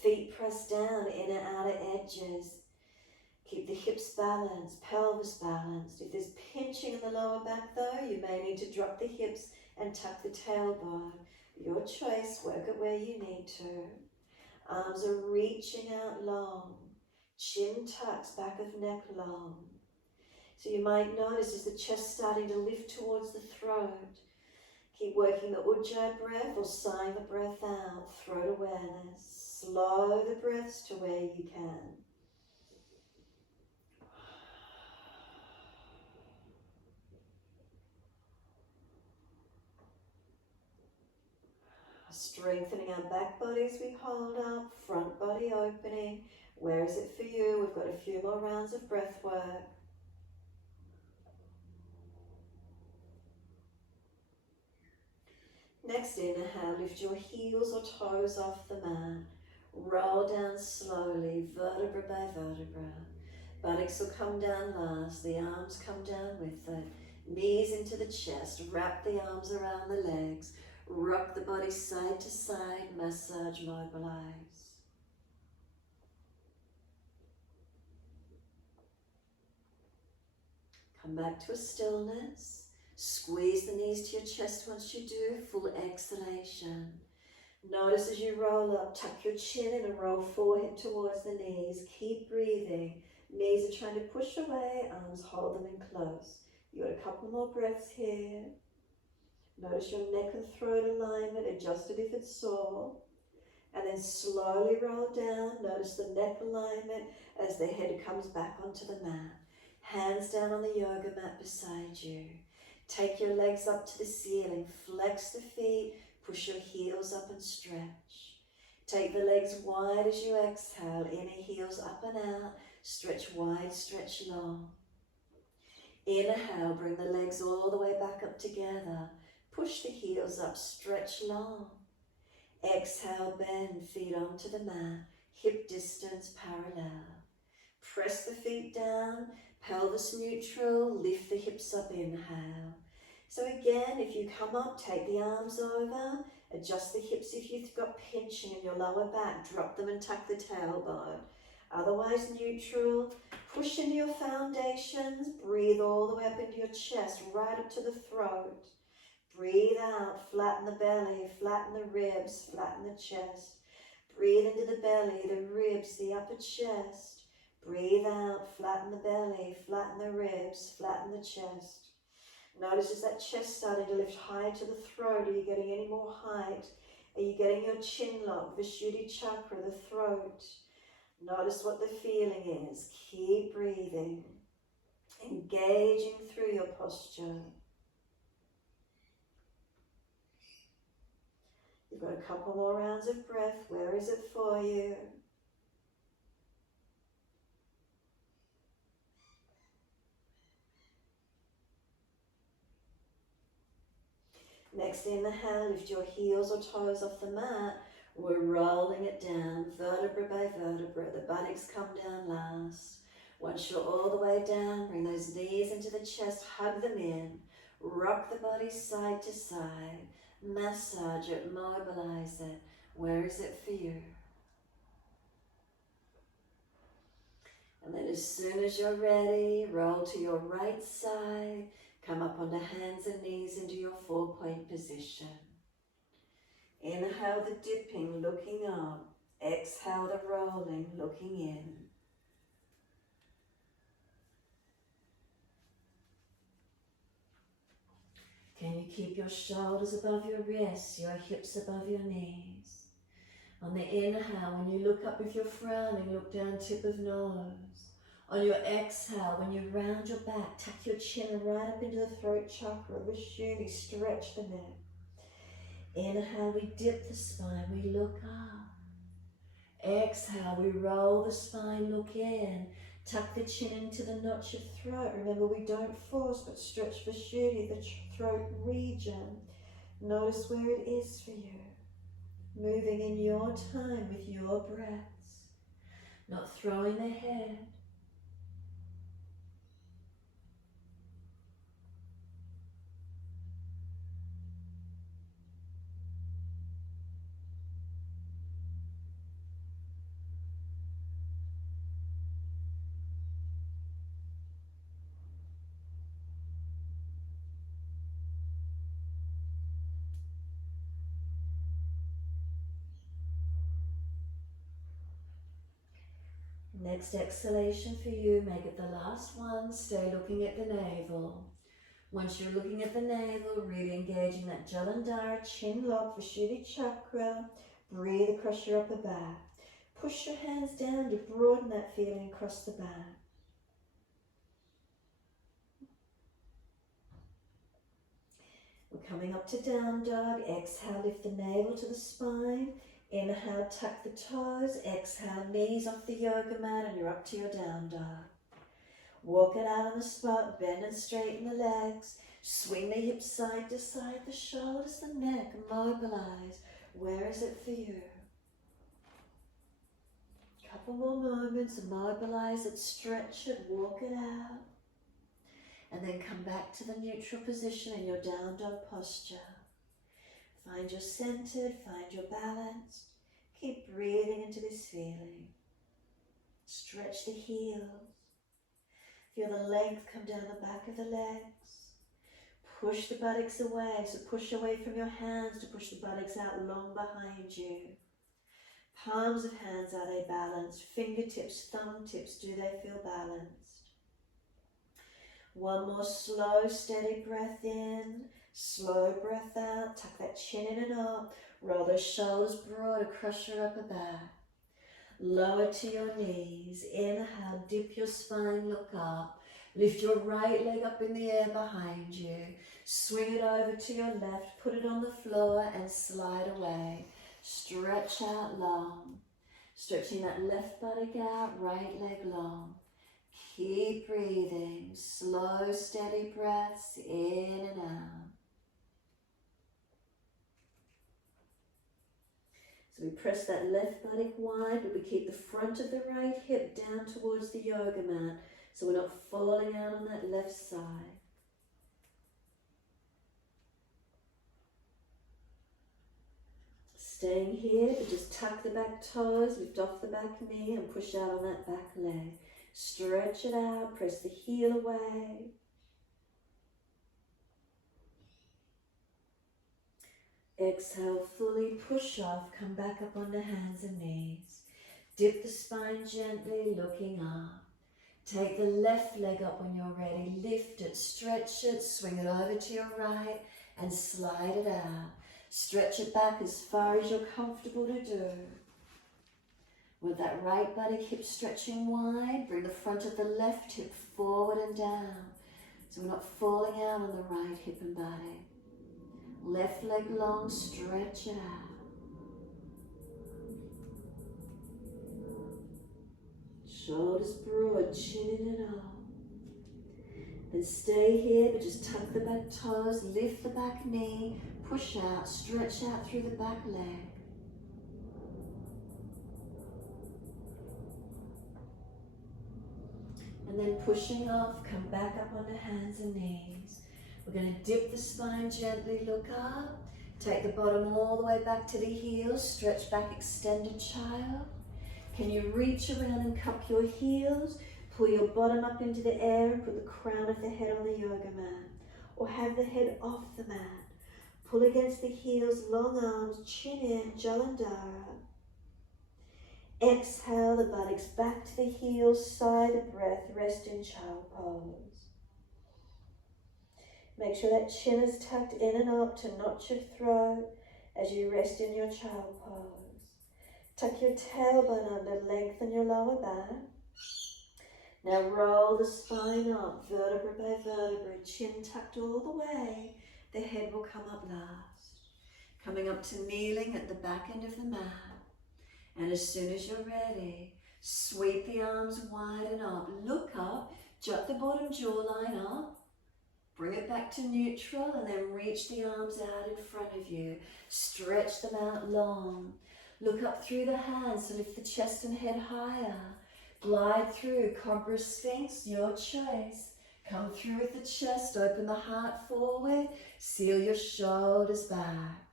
Feet press down, inner outer edges. Keep the hips balanced, pelvis balanced. If there's pinching in the lower back though, you may need to drop the hips and tuck the tailbone. Your choice, work it where you need to. Arms are reaching out long. Chin tucks, back of neck long. So you might notice is the chest starting to lift towards the throat. Keep working the Ujjayi breath or sighing the breath out. Throat awareness. Slow the breaths to where you can. Strengthening our back body as we hold up, front body opening. Where is it for you? We've got a few more rounds of breath work. Next inhale, lift your heels or toes off the mat. Roll down slowly, vertebra by vertebra. Buttocks will come down last, the arms come down with it. Knees into the chest, wrap the arms around the legs. Rock the body side to side, massage, mobilize. Come back to a stillness. Squeeze the knees to your chest once you do, full exhalation. Notice as you roll up, tuck your chin in and roll forehead towards the knees. Keep breathing. Knees are trying to push away, arms hold them in close. You got a couple more breaths here. Notice your neck and throat alignment, adjust it if it's sore. And then slowly roll down. Notice the neck alignment as the head comes back onto the mat. Hands down on the yoga mat beside you. Take your legs up to the ceiling, flex the feet, push your heels up and stretch. Take the legs wide as you exhale, inner heels up and out, stretch wide, stretch long. Inhale, bring the legs all the way back up together, push the heels up, stretch long. Exhale, bend, feet onto the mat, hip distance parallel. Press the feet down, pelvis neutral, lift the hips up, inhale. So again, if you come up, take the arms over, adjust the hips if you've got pinching in your lower back, drop them and tuck the tailbone. Otherwise neutral, push into your foundations, breathe all the way up into your chest, right up to the throat. Breathe out, flatten the belly, flatten the ribs, flatten the chest. Breathe into the belly, the ribs, the upper chest. Breathe out, flatten the belly, flatten the ribs, flatten the chest. Notice is that chest starting to lift high to the throat? Are you getting any more height? Are you getting your chin lock, Vishuddhi chakra, the throat? Notice what the feeling is. Keep breathing, engaging through your posture. You've got a couple more rounds of breath. Where is it for you? Next inhale, lift your heels or toes off the mat. We're rolling it down, vertebra by vertebra. The buttocks come down last. Once you're all the way down, bring those knees into the chest, hug them in. Rock the body side to side. Massage it, mobilize it. Where is it for you? And then as soon as you're ready, roll to your right side. Come up onto hands and knees into your 4-point position. Inhale the dipping, looking up. Exhale the rolling, looking in. Can you keep your shoulders above your wrists, your hips above your knees? On the inhale, when you look up if you're frowning, look down tip of nose. On your exhale, when you round your back, tuck your chin right up into the throat chakra, Vishuddhi, stretch the neck. Inhale, we dip the spine, we look up. Exhale, we roll the spine, look in. Tuck the chin into the notch of throat. Remember, we don't force, but stretch Vishuddhi, the throat region. Notice where it is for you. Moving in your time with your breaths. Not throwing the head. Next exhalation for you, make it the last one. Stay looking at the navel. Once you're looking at the navel, really engaging that Jalandhara, chin lock, Vishuddhi chakra. Breathe across your upper back. Push your hands down to broaden that feeling across the back. We're coming up to down dog. Exhale, lift the navel to the spine. Inhale, tuck the toes. Exhale, knees off the yoga mat and you're up to your down dog. Walk it out on the spot, bend and straighten the legs. Swing the hips side to side, the shoulders, the neck, mobilize. Where is it for you? Couple more moments, mobilize it, stretch it, walk it out. And then come back to the neutral position in your down dog posture. Find your centered, find your balanced. Keep breathing into this feeling. Stretch the heels. Feel the length come down the back of the legs. Push the buttocks away, so push away from your hands to push the buttocks out long behind you. Palms of hands, are they balanced? Fingertips, thumb tips, do they feel balanced? One more slow, steady breath in, slow breath out, tuck that chin in and up, roll those shoulders broad across your upper back. Lower to your knees, inhale, dip your spine, look up. Lift your right leg up in the air behind you. Swing it over to your left, put it on the floor and slide away. Stretch out long. Stretching that left buttock out, right leg long. Keep breathing, slow, steady breaths in and out. So we press that left buttock wide, but we keep the front of the right hip down towards the yoga mat, so we're not falling out on that left side. Staying here, but just tuck the back toes, lift off the back knee and push out on that back leg. Stretch it out, press the heel away. Exhale, fully push off, come back up on the hands and knees. Dip the spine gently, looking up. Take the left leg up when you're ready. Lift it, stretch it, swing it over to your right and slide it out. Stretch it back as far as you're comfortable to do. With that right buttock hip stretching wide, bring the front of the left hip forward and down. So we're not falling out on the right hip and body. Left leg long, stretch it out. Shoulders broad, chin in and up. Then stay here, but just tuck the back toes, lift the back knee, push out, stretch out through the back leg. And then pushing off, come back up on the hands and knees. We're going to dip the spine gently, look up. Take the bottom all the way back to the heels, stretch back, extended child. Can you reach around and cup your heels? Pull your bottom up into the air and put the crown of the head on the yoga mat. Or have the head off the mat. Pull against the heels, long arms, chin in, Jalandhara. Exhale the buttocks back to the heels, sigh the breath, rest in child pose. Make sure that chin is tucked in and up to notch your throat as you rest in your child pose. Tuck your tailbone under, lengthen your lower back. Now roll the spine up, vertebra by vertebra, chin tucked all the way. The head will come up last. Coming up to kneeling at the back end of the mat. And as soon as you're ready, sweep the arms wide and up. Look up, jut the bottom jawline up. Bring it back to neutral and then reach the arms out in front of you. Stretch them out long. Look up through the hands, so lift the chest and head higher. Glide through, Cobra Sphinx, your choice. Come through with the chest, open the heart forward, seal your shoulders back.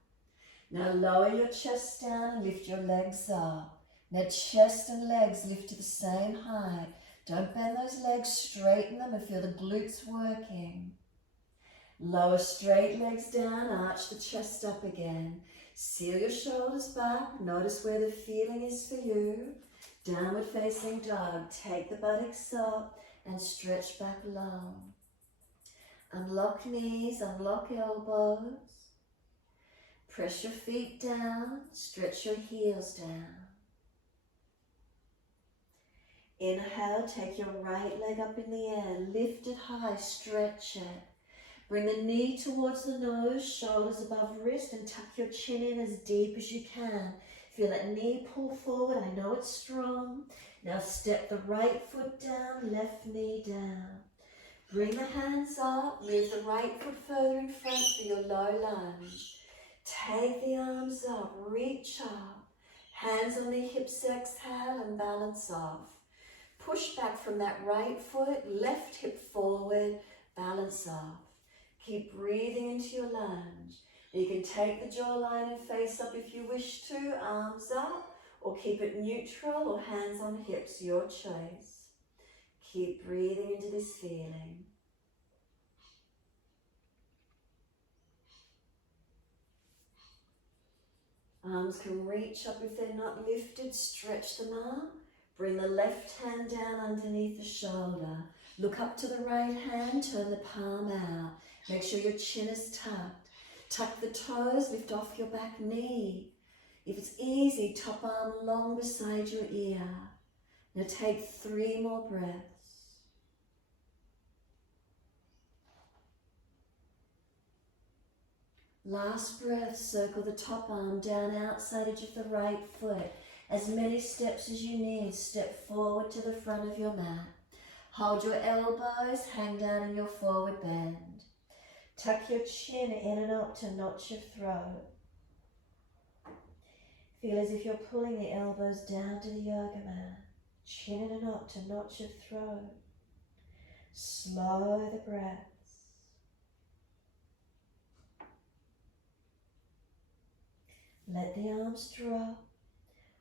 Now lower your chest down and lift your legs up. Now chest and legs lift to the same height. Don't bend those legs, straighten them and feel the glutes working. Lower straight legs down, arch the chest up again. Seal your shoulders back, notice where the feeling is for you. Downward facing dog, take the buttocks up and stretch back long. Unlock knees, unlock elbows. Press your feet down, stretch your heels down. Inhale, take your right leg up in the air, lift it high, stretch it. Bring the knee towards the nose, shoulders above wrist, and tuck your chin in as deep as you can. Feel that knee pull forward. I know it's strong. Now step the right foot down, left knee down. Bring the hands up, move the right foot further in front for your low lunge. Take the arms up, reach up. Hands on the hips, exhale and balance off. Push back from that right foot, left hip forward, balance off. Keep breathing into your lunge. You can take the jawline and face up if you wish to, arms up, or keep it neutral or hands on hips, your choice. Keep breathing into this feeling. Arms can reach up if they're not lifted, stretch them up. Bring the left hand down underneath the shoulder. Look up to the right hand, turn the palm out. Make sure your chin is tucked. Tuck the toes, lift off your back knee. If it's easy, top arm long beside your ear. Now take 3 more breaths. Last breath, circle the top arm down outside edge of the right foot. As many steps as you need, step forward to the front of your mat. Hold your elbows, hang down in your forward bend. Tuck your chin in and up to notch your throat. Feel as if you're pulling the elbows down to the yoga mat. Chin in and up to notch your throat. Slow the breaths. Let the arms drop.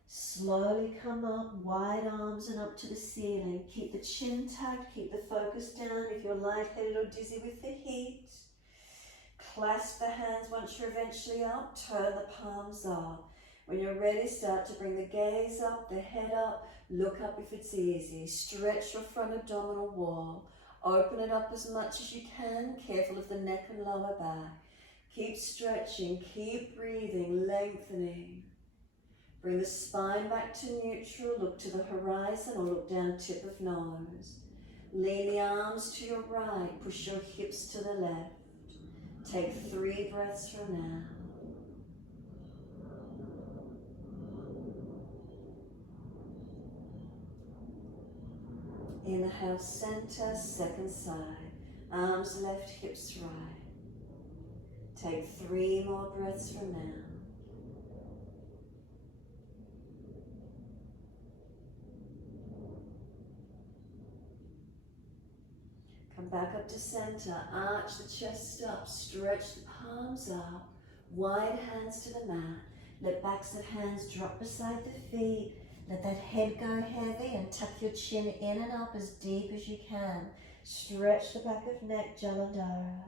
Slowly come up, wide arms and up to the ceiling. Keep the chin tucked, keep the focus down if you're lightheaded or dizzy with the heat. Clasp the hands once you're eventually up, turn the palms up. When you're ready, start to bring the gaze up, the head up, look up if it's easy. Stretch your front abdominal wall. Open it up as much as you can, careful of the neck and lower back. Keep stretching, keep breathing, lengthening. Bring the spine back to neutral, look to the horizon or look down tip of nose. Lean the arms to your right, push your hips to the left. Take 3 breaths from now. Inhale, center, second side. Arms left, hips right. Take 3 more breaths from now. Come back up to center, arch the chest up, stretch the palms up, wide hands to the mat. Let backs of hands drop beside the feet. Let that head go heavy and tuck your chin in and up as deep as you can. Stretch the back of neck, Jalandhara.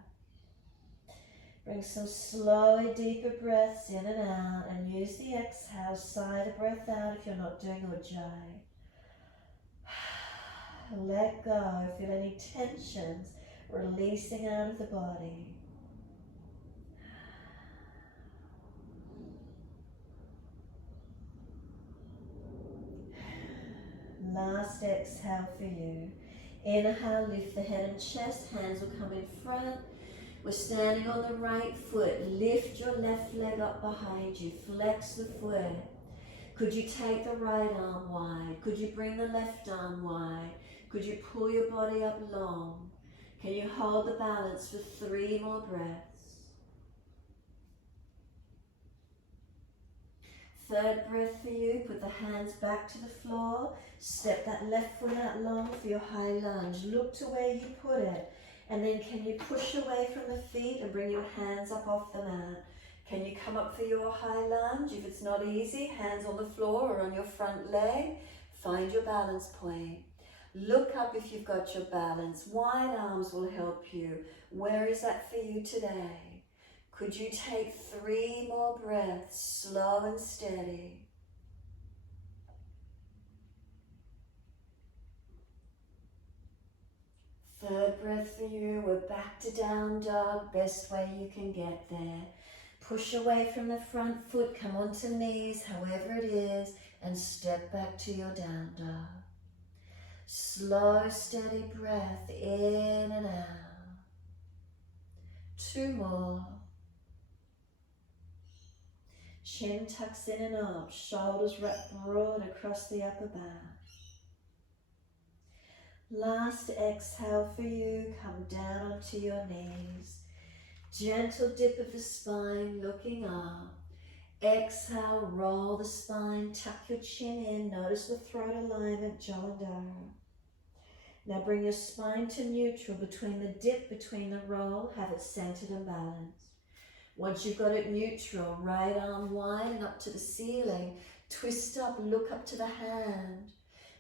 Bring some slow, deeper breaths in and out and use the exhale. Sigh the breath out if you're not doing Ujjayi. Let go. Feel any tensions releasing out of the body. Last exhale for you. Inhale, lift the head and chest. Hands will come in front. We're standing on the right foot. Lift your left leg up behind you. Flex the foot. Could you take the right arm wide? Could you bring the left arm wide? Could you pull your body up long? Can you hold the balance for 3 more breaths? Third breath for you. Put the hands back to the floor. Step that left foot out long for your high lunge. Look to where you put it. And then can you push away from the feet and bring your hands up off the mat? Can you come up for your high lunge? If it's not easy, hands on the floor or on your front leg. Find your balance point. Look up if you've got your balance. Wide arms will help you. Where is that for you today? Could you take 3 more breaths, slow and steady? Third breath for you. We're back to down dog. Best way you can get there. Push away from the front foot. Come onto knees, however it is, and step back to your down dog. Slow, steady breath in and out. 2 more. Chin tucks in and up, shoulders wrap broad across the upper back. Last exhale for you, come down onto your knees. Gentle dip of the spine, looking up. Exhale, roll the spine, tuck your chin in, notice the throat alignment, Jalandhara. Now bring your spine to neutral between the dip, between the roll, have it centered and balanced. Once you've got it neutral, right arm wide and up to the ceiling, twist up, look up to the hand.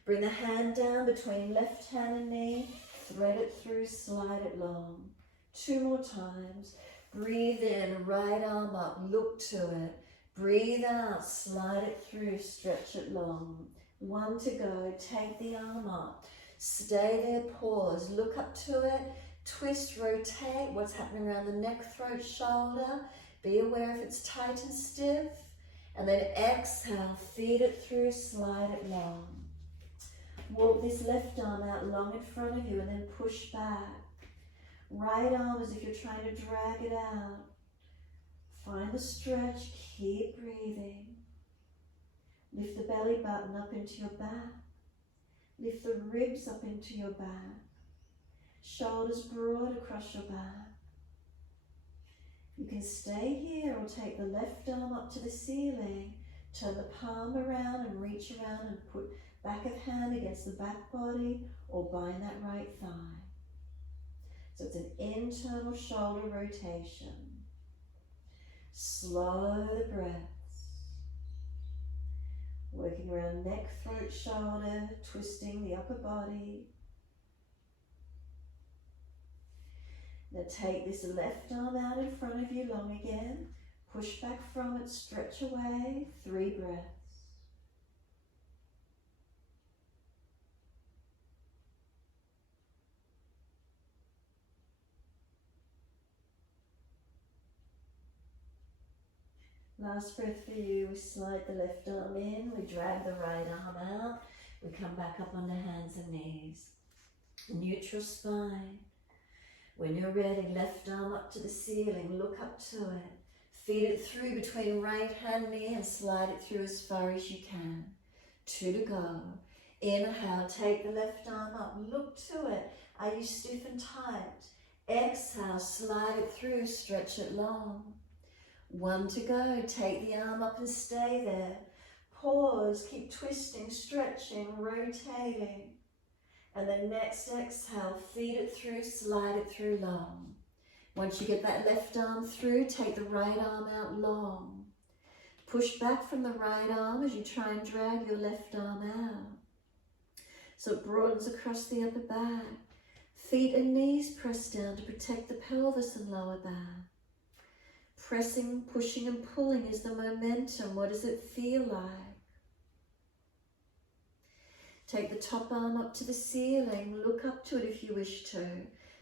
Bring the hand down between left hand and knee, thread it through, slide it long. 2 more times. Breathe in, right arm up, look to it. Breathe out, slide it through, stretch it long. 1 to go, take the arm up. Stay there, pause, look up to it. Twist, rotate, what's happening around the neck, throat, shoulder. Be aware if it's tight and stiff. And then exhale, feed it through, slide it long. Walk this left arm out long in front of you and then push back. Right arm as if you're trying to drag it out. Find the stretch, keep breathing. Lift the belly button up into your back. Lift the ribs up into your back. Shoulders broad across your back. You can stay here or take the left arm up to the ceiling. Turn the palm around and reach around and put back of hand against the back body or bind that right thigh. So it's an internal shoulder rotation. Slow the breaths. Working around neck, throat, shoulder, twisting the upper body. Now take this left arm out in front of you long again. Push back from it, stretch away. 3 breaths. Last breath for you, we slide the left arm in, we drag the right arm out, we come back up onto hands and knees. Neutral spine. When you're ready, left arm up to the ceiling, look up to it. Feed it through between right hand knee and slide it through as far as you can. 2 to go. Inhale, take the left arm up, look to it. Are you stiff and tight? Exhale, slide it through, stretch it long. 1 to go, take the arm up and stay there. Pause, keep twisting, stretching, rotating. And then next exhale, feed it through, slide it through long. Once you get that left arm through, take the right arm out long. Push back from the right arm as you try and drag your left arm out. So it broadens across the upper back. Feet and knees press down to protect the pelvis and lower back. Pressing, pushing and pulling is the momentum. What does it feel like? Take the top arm up to the ceiling. Look up to it if you wish to.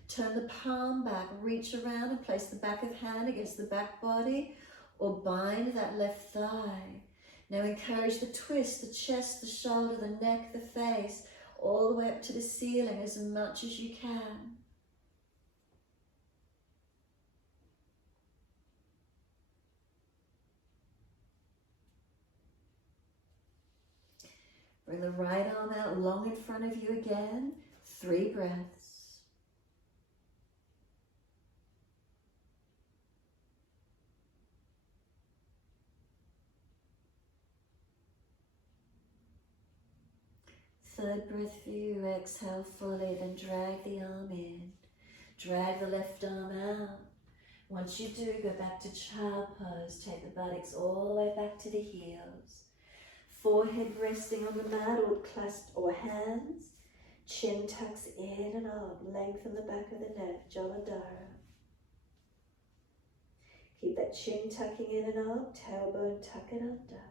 Turn the palm back. Reach around and place the back of hand against the back body or bind that left thigh. Now encourage the twist, the chest, the shoulder, the neck, the face, all the way up to the ceiling as much as you can. Bring the right arm out long in front of you again. 3 breaths. Third breath for you. Exhale fully, then drag the arm in. Drag the left arm out. Once you do, go back to child pose. Take the buttocks all the way back to the heels. Forehead resting on the mat or clasped or hands. Chin tucks in and up. Lengthen the back of the neck, Jalandhara. Keep that chin tucking in and up. Tailbone tuck it under.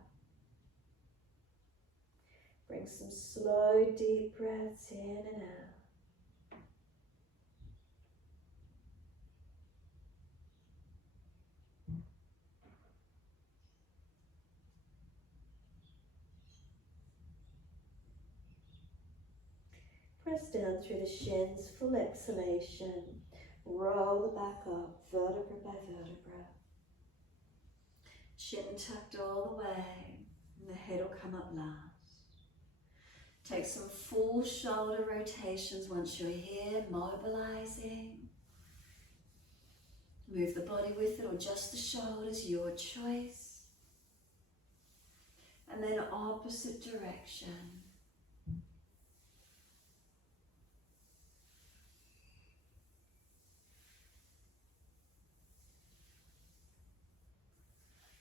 Bring some slow, deep breaths in and out. Press down through the shins, full exhalation. Roll the back up, vertebra by vertebra. Chin tucked all the way, and the head will come up last. Take some full shoulder rotations once you're here, mobilizing. Move the body with it or just the shoulders, your choice. And then opposite direction.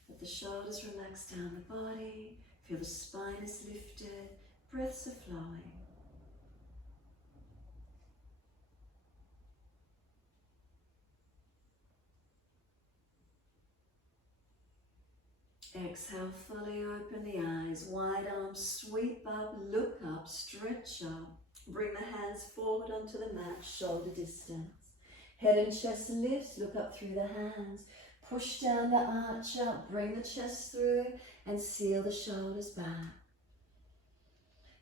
Let the shoulders relax down the body. Feel the spine is lifted. Breaths are flowing. Exhale, fully open the eyes. Wide arms, sweep up, look up, stretch up. Bring the hands forward onto the mat, shoulder distance. Head and chest lifts, look up through the hands. Push down the arch up, bring the chest through and seal the shoulders back.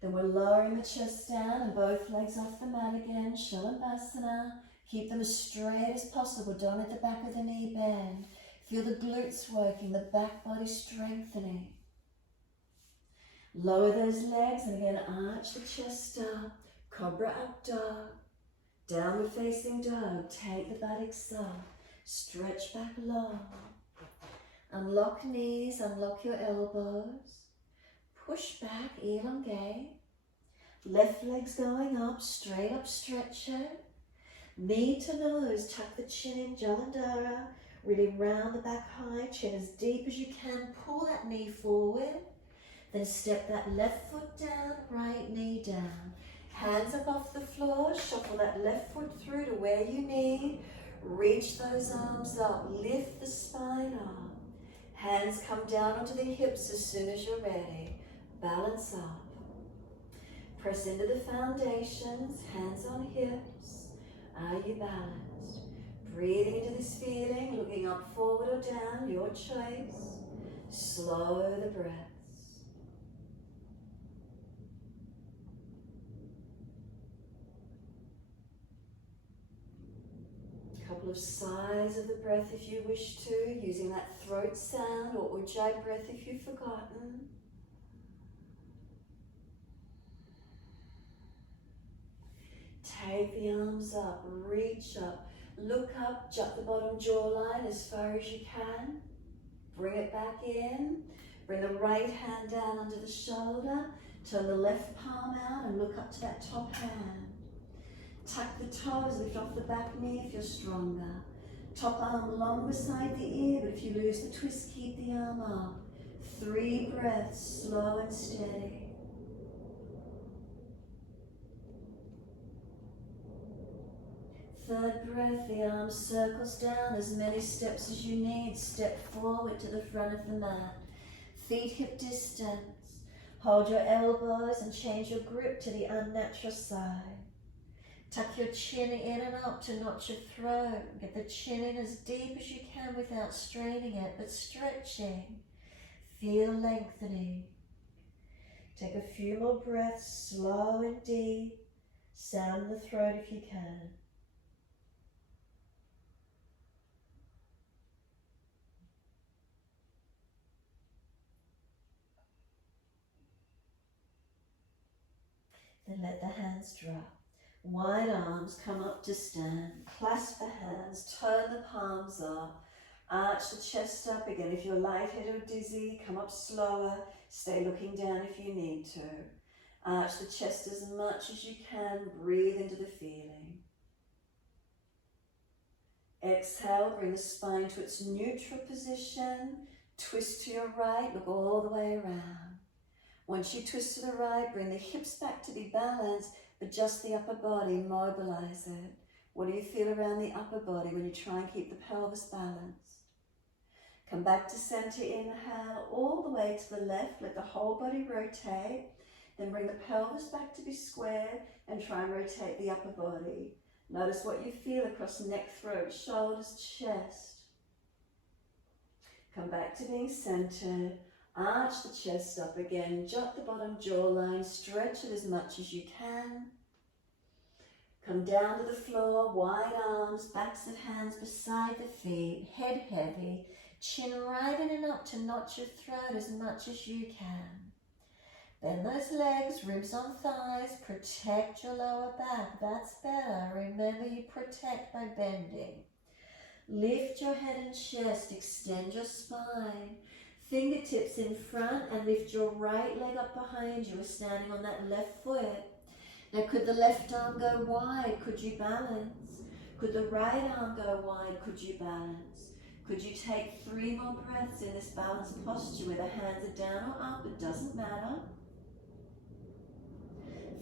Then we're lowering the chest down and both legs off the mat again, Shavasana. Keep them as straight as possible, don't let the back of the knee bend. Feel the glutes working, the back body strengthening. Lower those legs and again arch the chest up, cobra up dog, downward facing dog, take the buttocks up, stretch back long. Unlock knees, unlock your elbows, push back, elongate. Left leg's going up, straight up, stretch it. Knee to nose, tuck the chin in, Jalandhara. Really round the back high, chin as deep as you can. Pull that knee forward. Then step that left foot down, right knee down. Hands up off the floor, shuffle that left foot through to where you need. Reach those arms up, lift the spine up. Hands come down onto the hips as soon as you're ready. Balance up. Press into the foundations, hands on hips. Are you balanced? Breathing into this feeling, looking up, forward or down, your choice. Slow the breaths. A couple of sighs of the breath if you wish to, using that throat sound or ujjayi breath if you've forgotten. Take the arms up, reach up. Look up, jut the bottom jawline as far as you can. Bring it back in. Bring the right hand down under the shoulder. Turn the left palm out and look up to that top hand. Tuck the toes, lift off the back knee if you're stronger. Top arm long beside the ear, but if you lose the twist, keep the arm up. 3 breaths, slow and steady. Third breath, the arm circles down as many steps as you need. Step forward to the front of the mat. Feet hip distance. Hold your elbows and change your grip to the unnatural side. Tuck your chin in and up to notch your throat. Get the chin in as deep as you can without straining it, but stretching. Feel lengthening. Take a few more breaths, slow and deep. Sound the throat if you can. Then let the hands drop. Wide arms come up to stand. Clasp the hands, turn the palms up. Arch the chest up again. If you're lightheaded or dizzy, come up slower. Stay looking down if you need to. Arch the chest as much as you can. Breathe into the feeling. Exhale, bring the spine to its neutral position. Twist to your right, look all the way around. Once you twist to the right, bring the hips back to be balanced, adjust the upper body, mobilize it. What do you feel around the upper body when you try and keep the pelvis balanced? Come back to center, inhale all the way to the left, let the whole body rotate. Then bring the pelvis back to be squared and try and rotate the upper body. Notice what you feel across neck, throat, shoulders, chest. Come back to being centered. Arch the chest up again, jut the bottom jawline, stretch it as much as you can. Come down to the floor, wide arms, backs of hands beside the feet, head heavy, chin right in and up to notch your throat as much as you can. Bend those legs, ribs on thighs, protect your lower back. That's better. Remember, you protect by bending. Lift your head and chest, extend your spine. Fingertips in front and lift your right leg up behind you. We're standing on that left foot. Now could the left arm go wide? Could you balance? Could the right arm go wide? Could you balance? Could you take 3 more breaths in this balanced posture where the hands are down or up? It doesn't matter.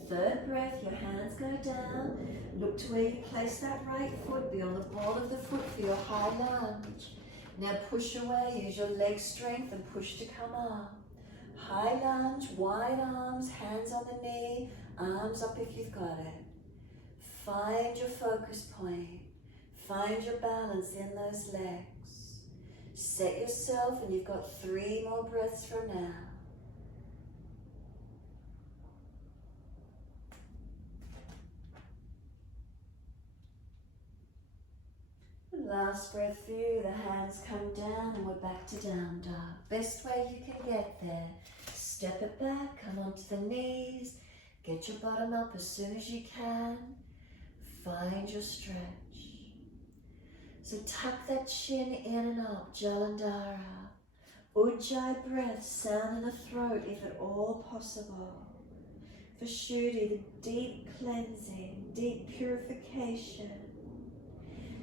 Third breath, your hands go down. Look to where you place that right foot. Be on the ball of the foot for your high lunge. Now push away, use your leg strength and push to come up. High lunge, wide arms, hands on the knee, arms up if you've got it. Find your focus point. Find your balance in those legs. Set yourself and you've got 3 more breaths from now. Last breath for you, the hands come down and we're back to down dog. Best way you can get there. Step it back, come onto the knees, get your bottom up as soon as you can. Find your stretch. So tuck that chin in and up, Jalandhara. Ujjayi breath, sound in the throat if at all possible. Vishuddhi, the deep cleansing, deep purification.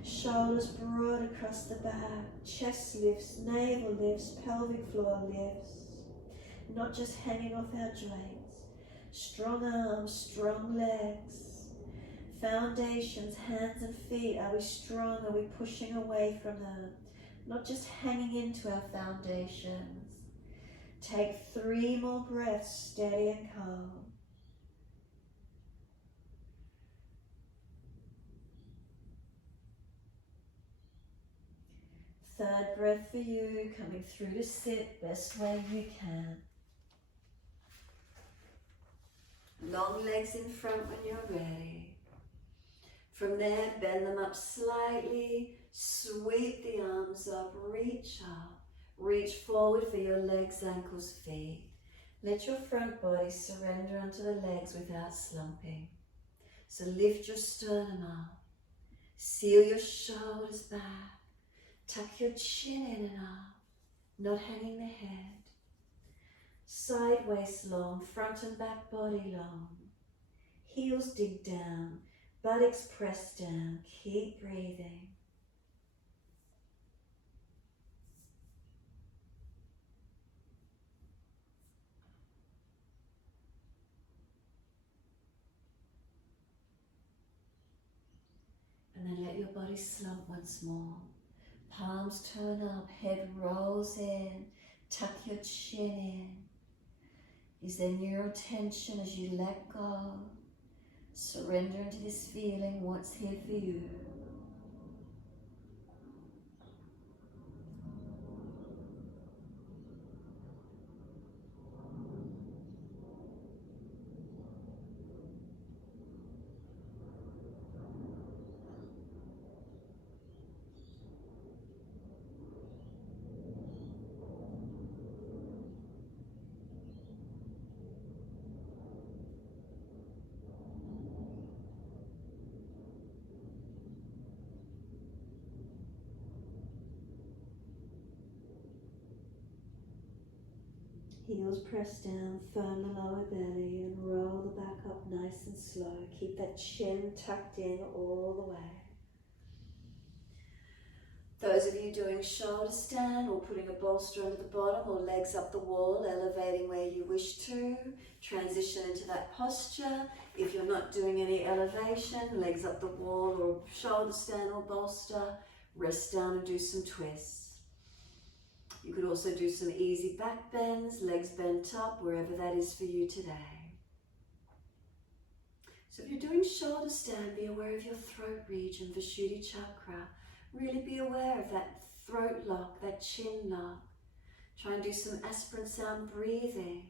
Shoulders broad across the back, chest lifts, navel lifts, pelvic floor lifts. Not just hanging off our joints. Strong arms, strong legs. Foundations, hands and feet. Are we strong? Are we pushing away from them? Not just hanging into our foundations. Take 3 more breaths, steady and calm. Third breath for you, coming through to sit, best way you can. Long legs in front when you're ready. From there, bend them up slightly, sweep the arms up, reach up. Reach forward for your legs, ankles, feet. Let your front body surrender onto the legs without slumping. So lift your sternum up, seal your shoulders back. Tuck your chin in and up, not hanging the head. Sideways long, front and back body long. Heels dig down, buttocks press down. Keep breathing. And then let your body slump once more. Palms turn up, head rolls in, tuck your chin in. Is there neural tension as you let go? Surrender into this feeling, what's here for you. Heels press down, firm the lower belly and roll the back up nice and slow. Keep that chin tucked in all the way. Those of you doing shoulder stand or putting a bolster under the bottom or legs up the wall, elevating where you wish to, transition into that posture. If you're not doing any elevation, legs up the wall or shoulder stand or bolster, rest down and do some twists. You could also do some easy back bends, legs bent up, wherever that is for you today. So if you're doing shoulder stand, be aware of your throat region, Vishuddhi chakra. Really be aware of that throat lock, that chin lock. Try and do some aspirant sound breathing.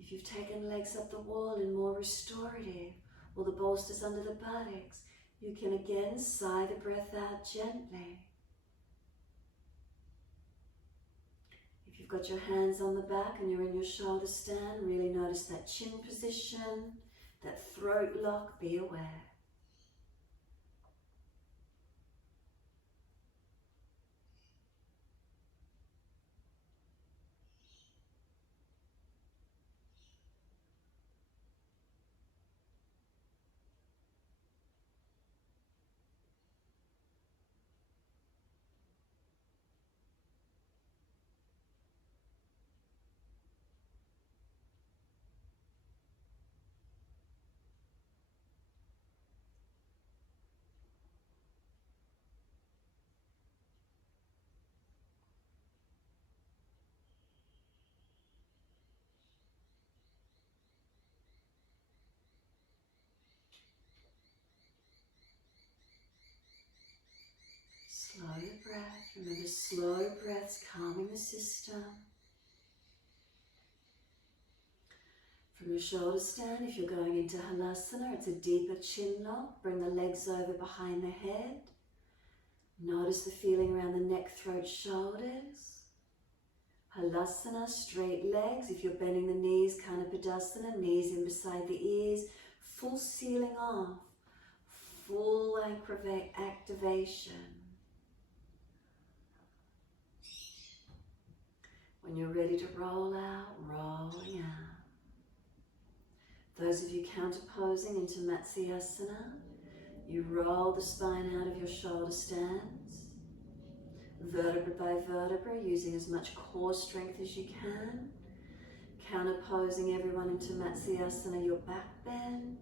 If you've taken legs up the wall and more restorative, or the bolsters under the buttocks, you can again sigh the breath out gently. If you've got your hands on the back and you're in your shoulder stand, really notice that chin position, that throat lock, be aware. Slow the breath. Remember, slow breaths calming the system. From your shoulder stand, if you're going into Halasana, it's a deeper chin lock. Bring the legs over behind the head. Notice the feeling around the neck, throat, shoulders. Halasana, straight legs. If you're bending the knees, Kanapadasana, knees in beside the ears. Full sealing off. Full activation. When you're ready to roll out, rolling out. Those of you counterposing into Matsyasana, you roll the spine out of your shoulder stands, vertebra by vertebra, using as much core strength as you can. Counterposing everyone into Matsyasana, your back bend,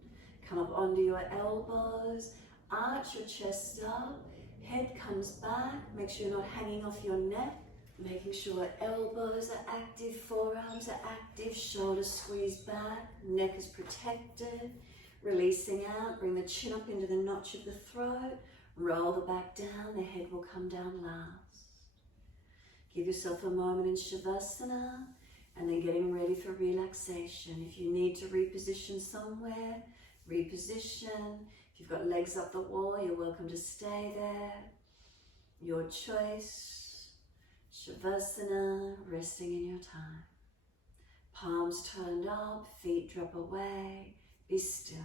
come up onto your elbows, arch your chest up, head comes back, make sure you're not hanging off your neck. Making sure elbows are active, forearms are active, shoulders squeeze back, neck is protected. Releasing out, bring the chin up into the notch of the throat, roll the back down, the head will come down last. Give yourself a moment in Shavasana and then getting ready for relaxation. If you need to reposition somewhere, reposition. If you've got legs up the wall, you're welcome to stay there. Your choice. Shavasana, resting in your time. Palms turned up, feet drop away, be still.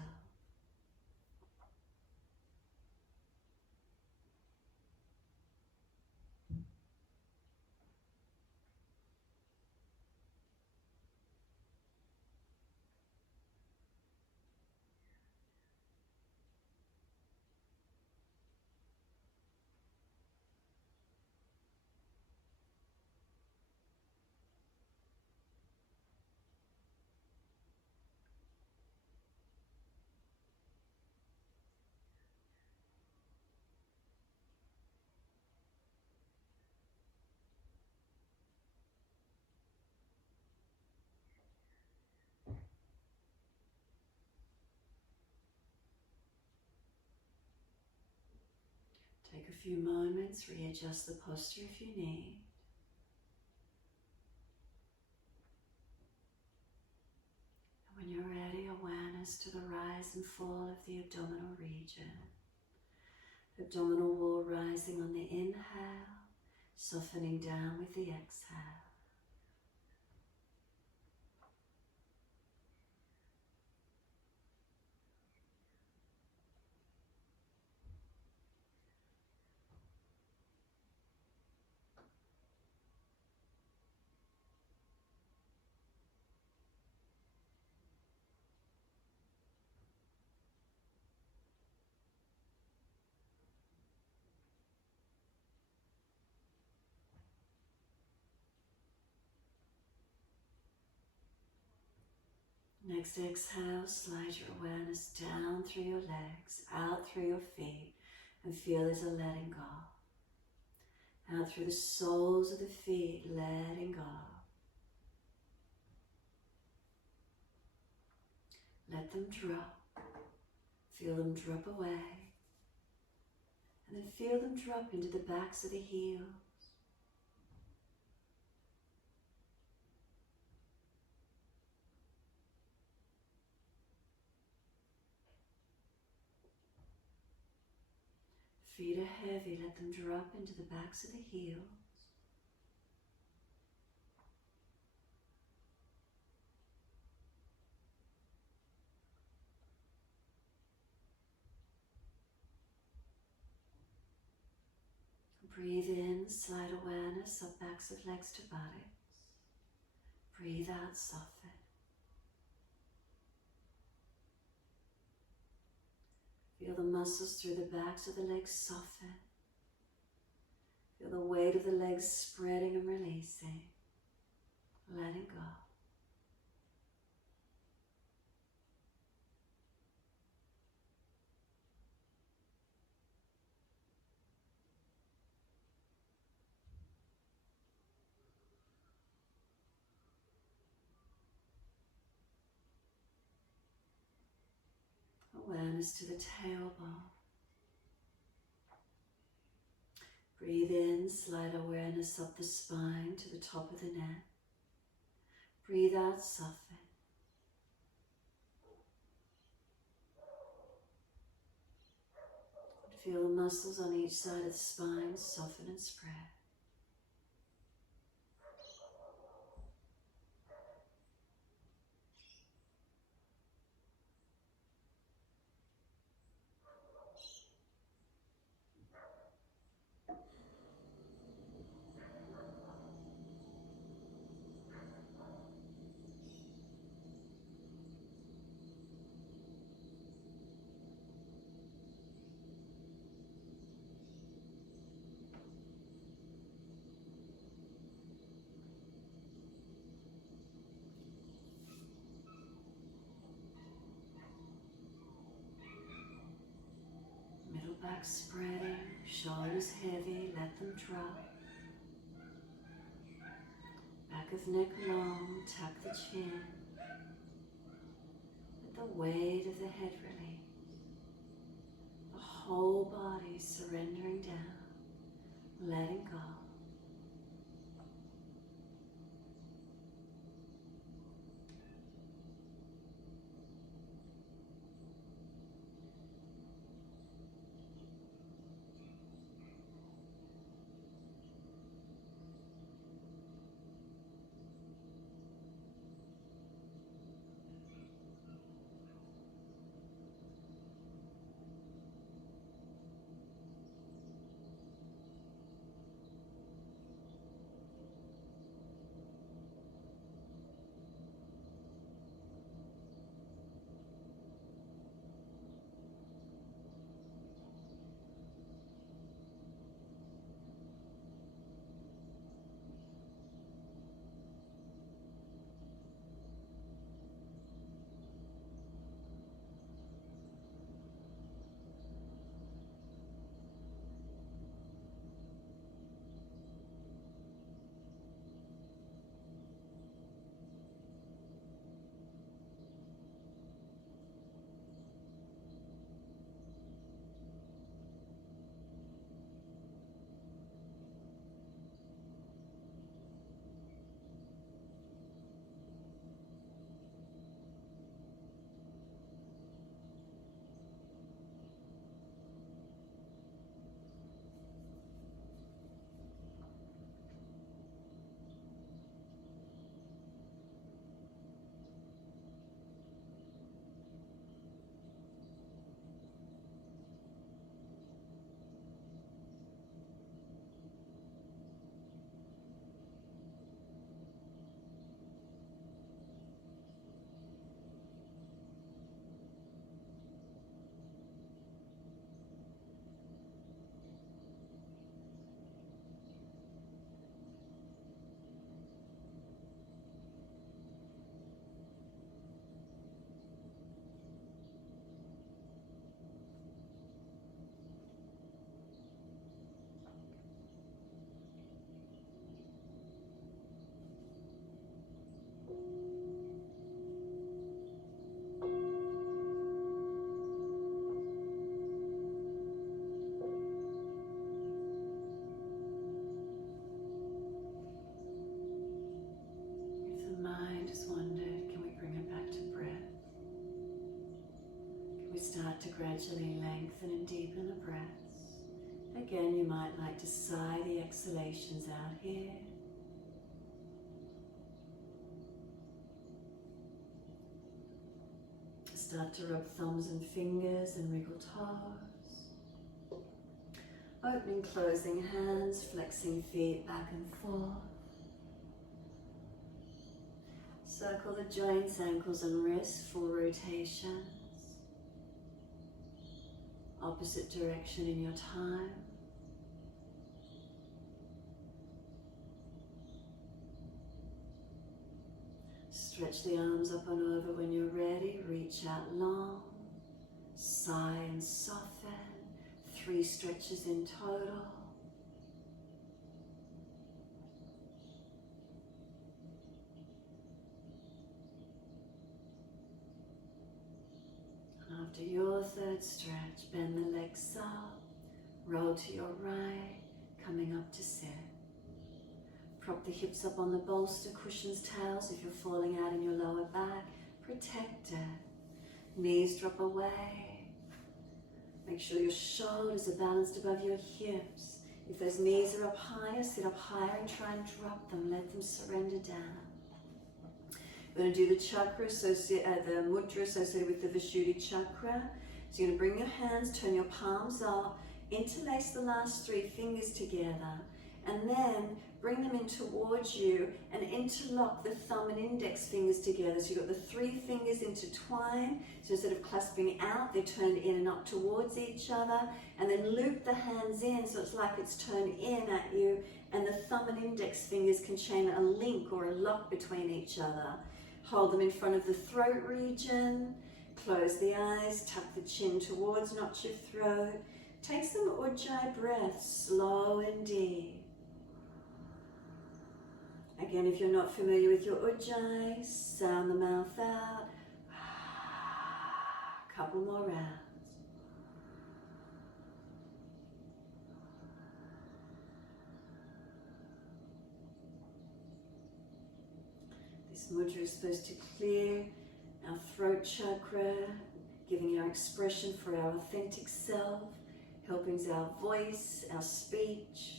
Take a few moments, readjust the posture if you need. And when you're ready, awareness to the rise and fall of the abdominal region. Abdominal wall rising on the inhale, softening down with the exhale. Next exhale, slide your awareness down through your legs, out through your feet, and feel there's a letting go. Out through the soles of the feet, letting go. Let them drop. Feel them drop away. And then feel them drop into the backs of the heels. feet are heavy, let them drop into the backs of the heels. Breathe in, slight awareness of backs of legs to buttocks. Breathe out, soften. Feel the muscles through the backs of the legs soften. Feel the weight of the legs spreading and releasing, letting go. Awareness to the tailbone. Breathe in, slight awareness up the spine to the top of the neck. Breathe out, soften. Feel the muscles on each side of the spine soften and spread. Middle back spreading, shoulders heavy, let them drop. Back of neck long, tuck the chin. Let the weight of the head release. The whole body surrendering down, letting go. To gradually lengthen and deepen the breaths. Again, you might like to sigh the exhalations out here. Start to rub thumbs and fingers and wriggle toes. Opening, closing hands, flexing feet back and forth. Circle the joints, ankles and wrists, full rotations. Opposite direction in your time. Stretch the arms up and over when you're ready. Reach out long. Sigh and soften. 3 stretches in total. After your 3rd stretch, bend the legs up, roll to your right, coming up to sit. Prop the hips up on the bolster, cushions, towels if you're falling out in your lower back. Protect it. Knees drop away. Make sure your shoulders are balanced above your hips. If those knees are up higher, sit up higher and try and drop them. Let them surrender down. We're going to do the chakra, the mudra associated with the Vishuddhi chakra. So you're going to bring your hands, turn your palms up, interlace the last 3 fingers together, and then bring them in towards you and interlock the thumb and index fingers together. So you've got the 3 fingers intertwined. So instead of clasping out, they're turned in and up towards each other. And then loop the hands in so it's like it's turned in at you. And the thumb and index fingers can chain a link or a lock between each other. Hold them in front of the throat region. Close the eyes, tuck the chin towards, not your throat. Take some Ujjayi breaths, slow and deep. Again, if you're not familiar with your Ujjayi, sound the mouth out. Couple more rounds. This mudra is supposed to clear our throat chakra, giving our expression for our authentic self, helping our voice, our speech,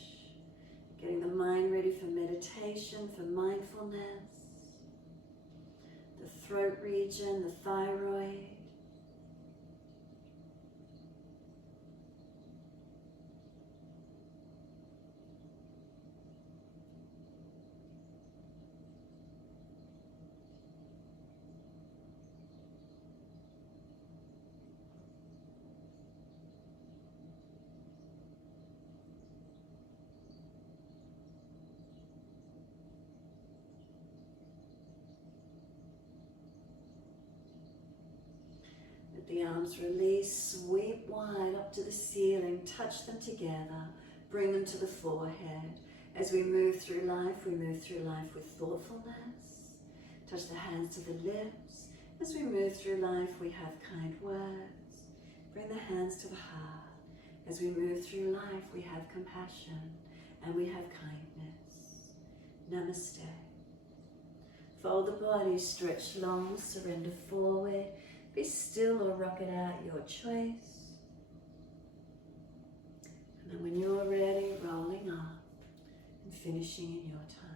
getting the mind ready for meditation, for mindfulness. The throat region, the thyroid. The arms release, sweep wide up to the ceiling, touch them together, bring them to the forehead. As we move through life with thoughtfulness. Touch the hands to the lips. As we move through life, we have kind words. Bring the hands to the heart. As we move through life, we have compassion and we have kindness. Namaste. Fold the body, stretch long, surrender forward. Be still or rock it out, your choice. And then when you're ready, rolling up and finishing in your time.